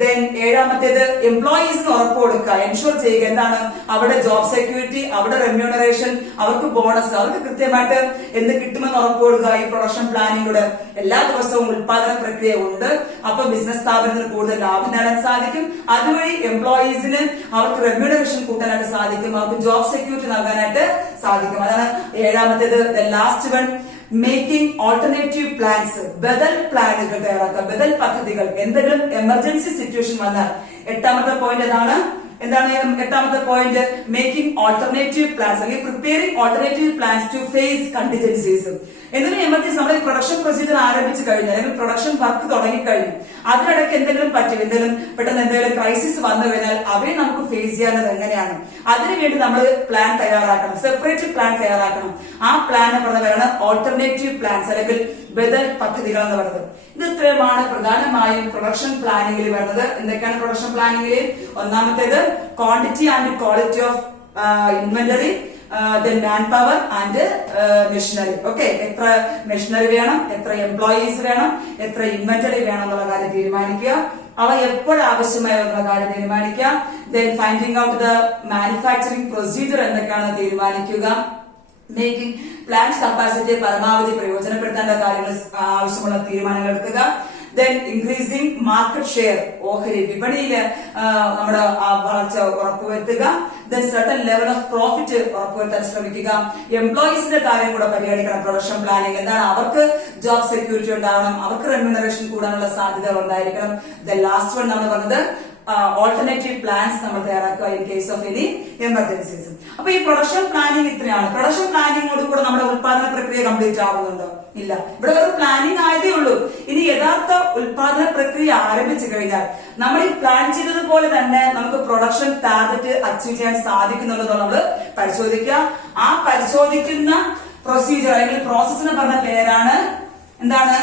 ദെൻ ഏഴാമത്തേത് എംപ്ലോയീസിന് ഉറപ്പ് കൊടുക്കുക, എൻഷുർ ചെയ്യുക. എന്താണ് അവിടെ ജോബ് സെക്യൂരിറ്റി, അവിടെ റെമ്യൂണറേഷൻ, അവർക്ക് ബോണസ്, അവർക്ക് കൃത്യമായിട്ട് എന്ത് കിട്ടുമെന്ന് ഉറപ്പ് കൊടുക്കുക. ഈ പ്രൊഡക്ഷൻ പ്ലാനിങ്ങിലൂടെ എല്ലാ ദിവസവും ഉത്പാദന പ്രക്രിയ ഉണ്ട്. അപ്പൊ ബിസിനസ് സ്ഥാപനത്തിന് കൂടുതൽ ലാഭം നേടാൻ സാധിക്കും. അതുവഴി എംപ്ലോയീസിന് അവർക്ക് റെമ്യൂണറേഷൻ കൂട്ടാനായിട്ട് സാധിക്കും, അവർക്ക് ജോബ് സെക്യൂരിറ്റി നൽകാനായിട്ട് സാധിക്കും. അതാണ് ഏഴാമത്തേത്. Last one making alternative plans, ബദൽ പ്ലാനുകൾ തയ്യാറാക്കുക, ബദൽ പദ്ധതികൾ. എന്തെങ്കിലും എമർജൻസി സിറ്റുവേഷൻ വന്നാൽ എട്ടാമത്തെ പോയിന്റ് എന്താണ് എട്ടാമത്തെ പോയിന്റ്? മേക്കിംഗ് ഓൾട്ടർനേറ്റീവ് പ്ലാൻസ് അല്ലെങ്കിൽ preparing alternative plans to face contingencies. എന്തെങ്കിലും എമർജൻസി നമ്മൾ പ്രൊഡക്ഷൻ പ്രൊസീജിയർ ആരംഭിച്ചു കഴിഞ്ഞു അല്ലെങ്കിൽ പ്രൊഡക്ഷൻ വർക്ക് തുടങ്ങിക്കഴിഞ്ഞു, അതിനിടയ്ക്ക് എന്തെങ്കിലും പറ്റും, പെട്ടെന്ന് എന്തെങ്കിലും ക്രൈസിസ് വന്നു കഴിഞ്ഞാൽ അവയെ നമുക്ക് ഫേസ് ചെയ്യാനത് എങ്ങനെയാണ്, അതിനുവേണ്ടി നമ്മൾ പ്ലാൻ തയ്യാറാക്കണം, സെപ്പറേറ്റ് പ്ലാൻ തയ്യാറാക്കണം. ആ പ്ലാൻ പറഞ്ഞവരാണ് ഓൾട്ടർനേറ്റീവ് പ്ലാൻസ് അല്ലെങ്കിൽ ബദൽ പദ്ധതികൾ എന്ന് പറയുന്നത്. ഇത് ഇത്രയുമാണ് പ്രധാനമായും പ്രൊഡക്ഷൻ പ്ലാനിങ്ങിൽ വരുന്നത്. എന്തൊക്കെയാണ് പ്രൊഡക്ഷൻ പ്ലാനിങ്ങിൽ? ഒന്നാമത്തേത് quantity and quality of inventory, then man power and machinery. Okay, എത്ര മെഷീനറി വേണം, എത്ര എംപ്ലോയീസ് വേണം, എത്ര ഇൻവെന്ററി വേണം എന്നുള്ള കാര്യം തീരുമാനിക്കുക. അവ എപ്പോഴാവശ്യമായി എന്നുള്ള കാര്യം തീരുമാനിക്കുക. Then finding out the manufacturing procedure എന്തൊക്കെയാണെന്ന് തീരുമാനിക്കുക. മേക്കിംഗ് പ്ലാന്റ് കപ്പാസിറ്റിയെ പരമാവധി പ്രയോജനപ്പെടുത്തേണ്ട കാര്യങ്ങൾ ആവശ്യമുള്ള തീരുമാനങ്ങൾ എടുക്കുക. ദെൻ ഇൻക്രീസിംഗ് മാർക്കറ്റ് ഷെയർ, ഓഹരി വിപണിയിൽ നമ്മുടെ വളർച്ച ഉറപ്പുവരുത്തുക. Then certain level of profit ഉറപ്പുവരുത്താൻ ശ്രമിക്കുക. എംപ്ലോയീസിന്റെ കാര്യം കൂടെ പരിഗണിക്കണം. പ്രൊഡക്ഷൻ പ്ലാനിങ് എന്താണ്? അവർക്ക് ജോബ് സെക്യൂരിറ്റി ഉണ്ടാവണം, അവർക്ക് റെമ്യൂണറേഷൻ കൂടാനുള്ള സാധ്യതകൾ ഉണ്ടായിരിക്കണം. ദെൻ ലാസ്റ്റ് വൺ നമ്മൾ പറഞ്ഞത് ഓൾട്ടർനേറ്റീവ് പ്ലാൻസ് നമ്മൾ തയ്യാറാക്കുക in case of any emergencies. അപ്പൊ ഈ പ്രൊഡക്ഷൻ പ്ലാനിങ് ഇത്രയാണ്. പ്രൊഡക്ഷൻ പ്ലാനിങ്ങോട് കൂടെ നമ്മുടെ ഉത്പാദന പ്രക്രിയ കംപ്ലീറ്റ് ആവുന്നുണ്ടോ? ഇല്ല. ഇവിടെ ഒരു പ്ലാനിങ് ആയതേ ഉള്ളൂ. ഇനി യഥാർത്ഥ ഉത്പാദന പ്രക്രിയ ആരംഭിച്ചു കഴിഞ്ഞാൽ നമ്മൾ ഈ പ്ലാൻ ചെയ്തതുപോലെ തന്നെ നമുക്ക് പ്രൊഡക്ഷൻ ടാർഗറ്റ് അച്ചീവ് ചെയ്യാൻ സാധിക്കുന്നുള്ളതോ നമ്മൾ പരിശോധിക്കുക. ആ പരിശോധിക്കുന്ന പ്രൊസീജിയർ അല്ലെങ്കിൽ പ്രോസസ്സിന് പറഞ്ഞ പേരാണ് എന്താണ്?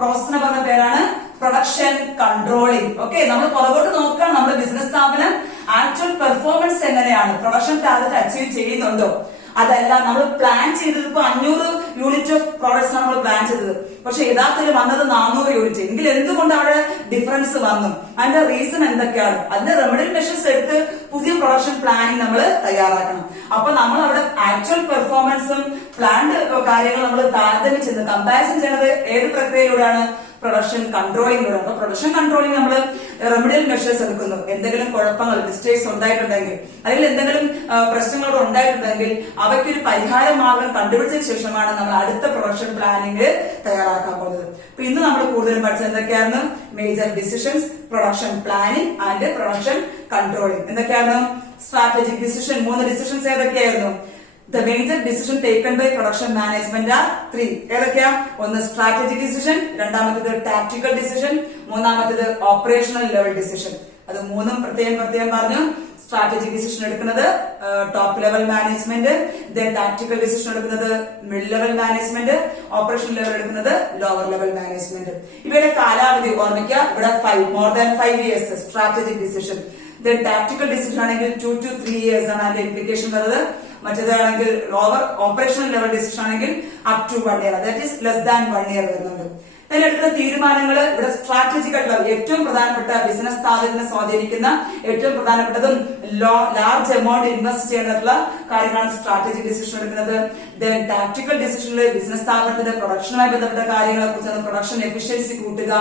പ്രോസസ്സിന് പറഞ്ഞ പേരാണ് പ്രൊഡക്ഷൻ കൺട്രോളിംഗ്. ഓക്കെ, നമ്മൾ പുറകോട്ട് നോക്കുകയാണ്. നമ്മുടെ ബിസിനസ് സ്ഥാപനം ആക്ച്വൽ പെർഫോമൻസ് എങ്ങനെയാണ്, പ്രൊഡക്ഷൻ ടാർഗറ്റ് അച്ചീവ് ചെയ്യുന്നുണ്ടോ? അതല്ല, നമ്മൾ പ്ലാൻ ചെയ്തത് ഇപ്പൊ 500 യൂണിറ്റ് ഓഫ് പ്രോഡക്ട്സ് ആണ് നമ്മൾ പ്ലാൻ ചെയ്തത്, പക്ഷെ യഥാർത്ഥത്തിൽ വന്നത് 400 യൂണിറ്റ്. എങ്കിൽ എന്തുകൊണ്ട് അവിടെ ഡിഫറൻസ് വന്നു? അതിന്റെ റീസൺ എന്തൊക്കെയാണ്? അതിന്റെ റെമഡിയൽ മെഷേഴ്സ് എടുത്ത് പുതിയ പ്രൊഡക്ഷൻ പ്ലാനിങ് നമ്മൾ തയ്യാറാക്കണം. അപ്പൊ നമ്മൾ അവിടെ ആക്ച്വൽ പെർഫോമൻസും പ്ലാൻഡ് കാര്യങ്ങൾ നമ്മൾ താരതമ്യം ചെയ്യുന്നത്, കമ്പാരിസൺ ചെയ്യുന്നത് ഏത് പ്രക്രിയയിലൂടെയാണ്? പ്രൊഡക്ഷൻ കൺട്രോളിംഗിലൂടെ. അപ്പൊ പ്രൊഡക്ഷൻ കൺട്രോളിംഗ് നമ്മൾ റെമഡിയൽ മെഷേഴ്സ് എടുക്കുന്നു. എന്തെങ്കിലും കുഴപ്പങ്ങൾ, മിസ്റ്റേക്സ് ഉണ്ടായിട്ടുണ്ടെങ്കിൽ അല്ലെങ്കിൽ എന്തെങ്കിലും പ്രശ്നങ്ങൾ ഉണ്ടായിട്ടുണ്ടെങ്കിൽ അവയ്ക്കൊരു പരിഹാര മാർഗം കണ്ടുപിടിച്ചതിന് ശേഷമാണ് നമ്മൾ അടുത്ത പ്രൊഡക്ഷൻ പ്ലാനിങ് തയ്യാറാക്കാൻ പോകുന്നത്. അപ്പൊ ഇന്ന് നമ്മൾ കൂടുതലും പഠിച്ചത് എന്തൊക്കെയായിരുന്നു? Major decisions, production planning and production controlling. എന്തൊക്കെയായിരുന്നു? Strategic decision. 3 ഡിസിഷൻസ് ഏതൊക്കെയായിരുന്നു? The major decision taken by production management are 3. ഏതൊക്കെയാ? ഒന്ന് സ്ട്രാറ്റജിക് ഡിസിഷൻ, രണ്ടാമത്തേത് ടാക്ടിക്കൽ ഡിസിഷൻ, മൂന്നാമത്തേത് ഓപ്പറേഷണൽ ലെവൽ ഡിസിഷൻ. അത് മൂന്നും പ്രത്യേകം പറഞ്ഞു. സ്ട്രാറ്റജിക് ഡിസിഷൻ എടുക്കുന്നത് top level management, then tactical decision എടുക്കുന്നത് mid level management, operational level എടുക്കുന്നത് ലോവർ ലെവൽ മാനേജ്മെന്റ്. ഇവയുടെ കാലാവധി ഓർമ്മിക്കുക. ഇവിടെ 5 than 5 years strategic decision. Then tactical decision ആണെങ്കിൽ 2 to 3 years ആണ് അതിന്റെ ഇംപ്ലിക്കേഷൻ വരുന്നത്. മറ്റേതാണെങ്കിൽ ലോവർ ഓപ്പറേഷണൽ ലെവൽ ഡിസിഷൻ ആണെങ്കിൽ up to 1 year, that is less than 1 year വരുന്നുണ്ട്. ഇതിലെടുക്കുന്ന തീരുമാനങ്ങൾ ഇവിടെ സ്ട്രാറ്റജിക് ആയിട്ടുള്ള ഏറ്റവും പ്രധാനപ്പെട്ട ബിസിനസ് സ്ഥാപനത്തിനെ സ്വാധീനിക്കുന്ന ഏറ്റവും പ്രധാനപ്പെട്ടതും ലാർജ് എമൗണ്ട് ഇൻവെസ്റ്റ് ചെയ്യേണ്ടതുള്ള കാര്യങ്ങളാണ് സ്ട്രാറ്റജിക് ഡിസിഷൻ എടുക്കുന്നത്. ദെൻ ടാക്ടിക്കൽ ഡിസിഷനിൽ ബിസിനസ് സ്ഥാപനത്തിന്റെ പ്രൊഡക്ഷനുമായി ബന്ധപ്പെട്ട കാര്യങ്ങളെ കുറിച്ചാണ് പ്രൊഡക്ഷൻ എഫിഷ്യൻസി കൂട്ടുക,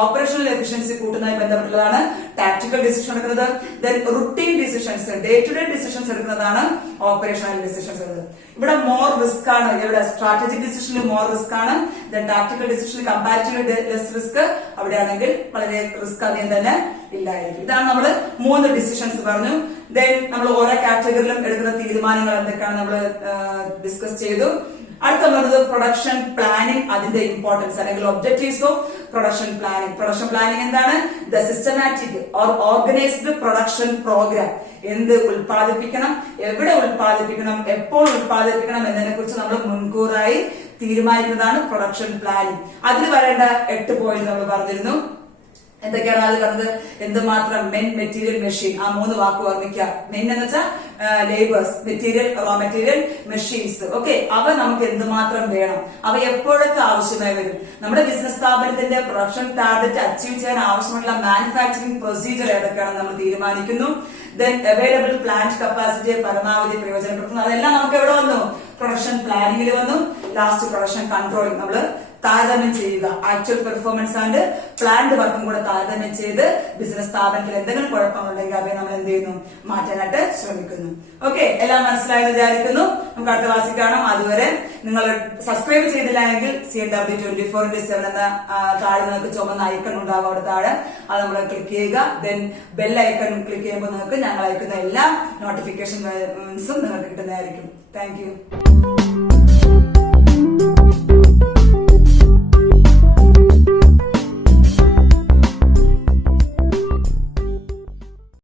ഓപ്പറേഷണൽ എഫിഷ്യൻസി കൂട്ടുന്നതുമായി ബന്ധപ്പെട്ടതാണ് ടാക്ടിക്കൽ ഡിസിഷൻ എടുക്കുന്നത്. Then routine decisions, day to day decisions എടുക്കുന്നതാണ് ഓപ്പറേഷണൽ ഡിസിഷൻസ് എടുക്കുന്നത്. ഇവിടെ മോർ റിസ്ക് ആണ്. ഇവിടെ സ്ട്രാറ്റജിക് ഡിസിഷനിൽ മോർ റിസ്ക് ആണ്. ദെൻ ടാക്ടിക്കൽ ഡിസിഷനിൽ കമ്പാരിറ്റീവ്ലി ലെസ് റിസ്ക്. അവിടെയാണെങ്കിൽ വളരെ റിസ്ക് അധികം തന്നെ ഇല്ലായിരിക്കും. ഇതാണ് നമ്മൾ 3 ഡിസിഷൻസ് പറഞ്ഞു. ദെൻ നമ്മൾ ഓരോ കാറ്റഗറിയിലും എടുക്കുന്ന തീരുമാനങ്ങൾ എന്തൊക്കെയാണ് നമ്മൾ ഡിസ്കസ് ചെയ്തു. അടുത്ത വരുന്നത് പ്രൊഡക്ഷൻ പ്ലാനിംഗ്, അതിന്റെ ഇമ്പോർട്ടൻസ് അല്ലെങ്കിൽ objectives of production planning. Production planning എന്താണ്? The systematic or organised production programme. എന്ത് ഉൽപ്പാദിപ്പിക്കണം, എവിടെ ഉൽപ്പാദിപ്പിക്കണം, എപ്പോൾ ഉൽപ്പാദിപ്പിക്കണം എന്നതിനെ കുറിച്ച് നമ്മൾ മുൻകൂറായി തീരുമാനിക്കുന്നതാണ് പ്രൊഡക്ഷൻ പ്ലാനിംഗ്. അതിൽ വരേണ്ട 8 പോയിന്റ് നമ്മൾ പറഞ്ഞിരുന്നു. എന്തൊക്കെയാണ് അത് പറഞ്ഞത്? എന്തുമാത്രം മെൻ, മെറ്റീരിയൽ, മെഷീൻ, ആ 3 വാക്ക് ഓർമ്മിക്കുക. മെൻ എന്ന് വെച്ചാൽ labours, material, raw material, machines. Okay, അവ നമുക്ക് എന്തുമാത്രം വേണം, അവ എപ്പോഴൊക്കെ ആവശ്യമായി വരും, നമ്മുടെ ബിസിനസ് സ്ഥാപനത്തിന്റെ പ്രൊഡക്ഷൻ ടാർഗറ്റ് അച്ചീവ് ചെയ്യാൻ ആവശ്യമായിട്ടുള്ള മാനുഫാക്ചറിംഗ് പ്രൊസീജിയർ ഏതൊക്കെയാണെന്ന് നമ്മൾ തീരുമാനിക്കുന്നു. ദെൻ അവൈലബിൾ പ്ലാന്റ് കപ്പാസിറ്റിയെ പരമാവധി പ്രയോജനപ്പെടുത്തുന്നു. അതെല്ലാം നമുക്ക് എവിടെ വന്നു? പ്രൊഡക്ഷൻ പ്ലാനിങ്ങിൽ വന്നു. ലാസ്റ്റ് പ്രൊഡക്ഷൻ കൺട്രോളിംഗ്, നമ്മൾ താരതമ്യം ചെയ്യുക. ആക്ച്വൽ പെർഫോമൻസ് ആൻഡ് പ്ലാൻഡ് വർക്കും കൂടെ താരതമ്യം ചെയ്ത് ബിസിനസ് സ്ഥാപനത്തിൽ എന്തെങ്കിലും കുഴപ്പങ്ങളുണ്ടെങ്കിൽ അവയെ നമ്മൾ എന്ത് ചെയ്യുന്നു? മാറ്റാനായിട്ട് ശ്രമിക്കുന്നു. ഓക്കെ, എല്ലാം മനസ്സിലായെന്ന് വിചാരിക്കുന്നു. നമുക്ക് അടുത്ത ക്ലാസ്സിൽ കാണാം. അതുവരെ നിങ്ങൾ സബ്സ്ക്രൈബ് ചെയ്തില്ല എങ്കിൽ CNW24/7 എന്ന താഴെ നിങ്ങൾക്ക് ചുമന്ന ഐക്കൺ ഉണ്ടാകും അവിടെ താഴെ, അത് നമ്മൾ ക്ലിക്ക് ചെയ്യുക. ദെൻ ബെൽ ഐക്കൺ ക്ലിക്ക് ചെയ്യുമ്പോൾ നിങ്ങൾക്ക് ഞങ്ങൾ അയക്കുന്ന എല്ലാ നോട്ടിഫിക്കേഷൻസും നിങ്ങൾക്ക് കിട്ടുന്നതായിരിക്കും. Thank you.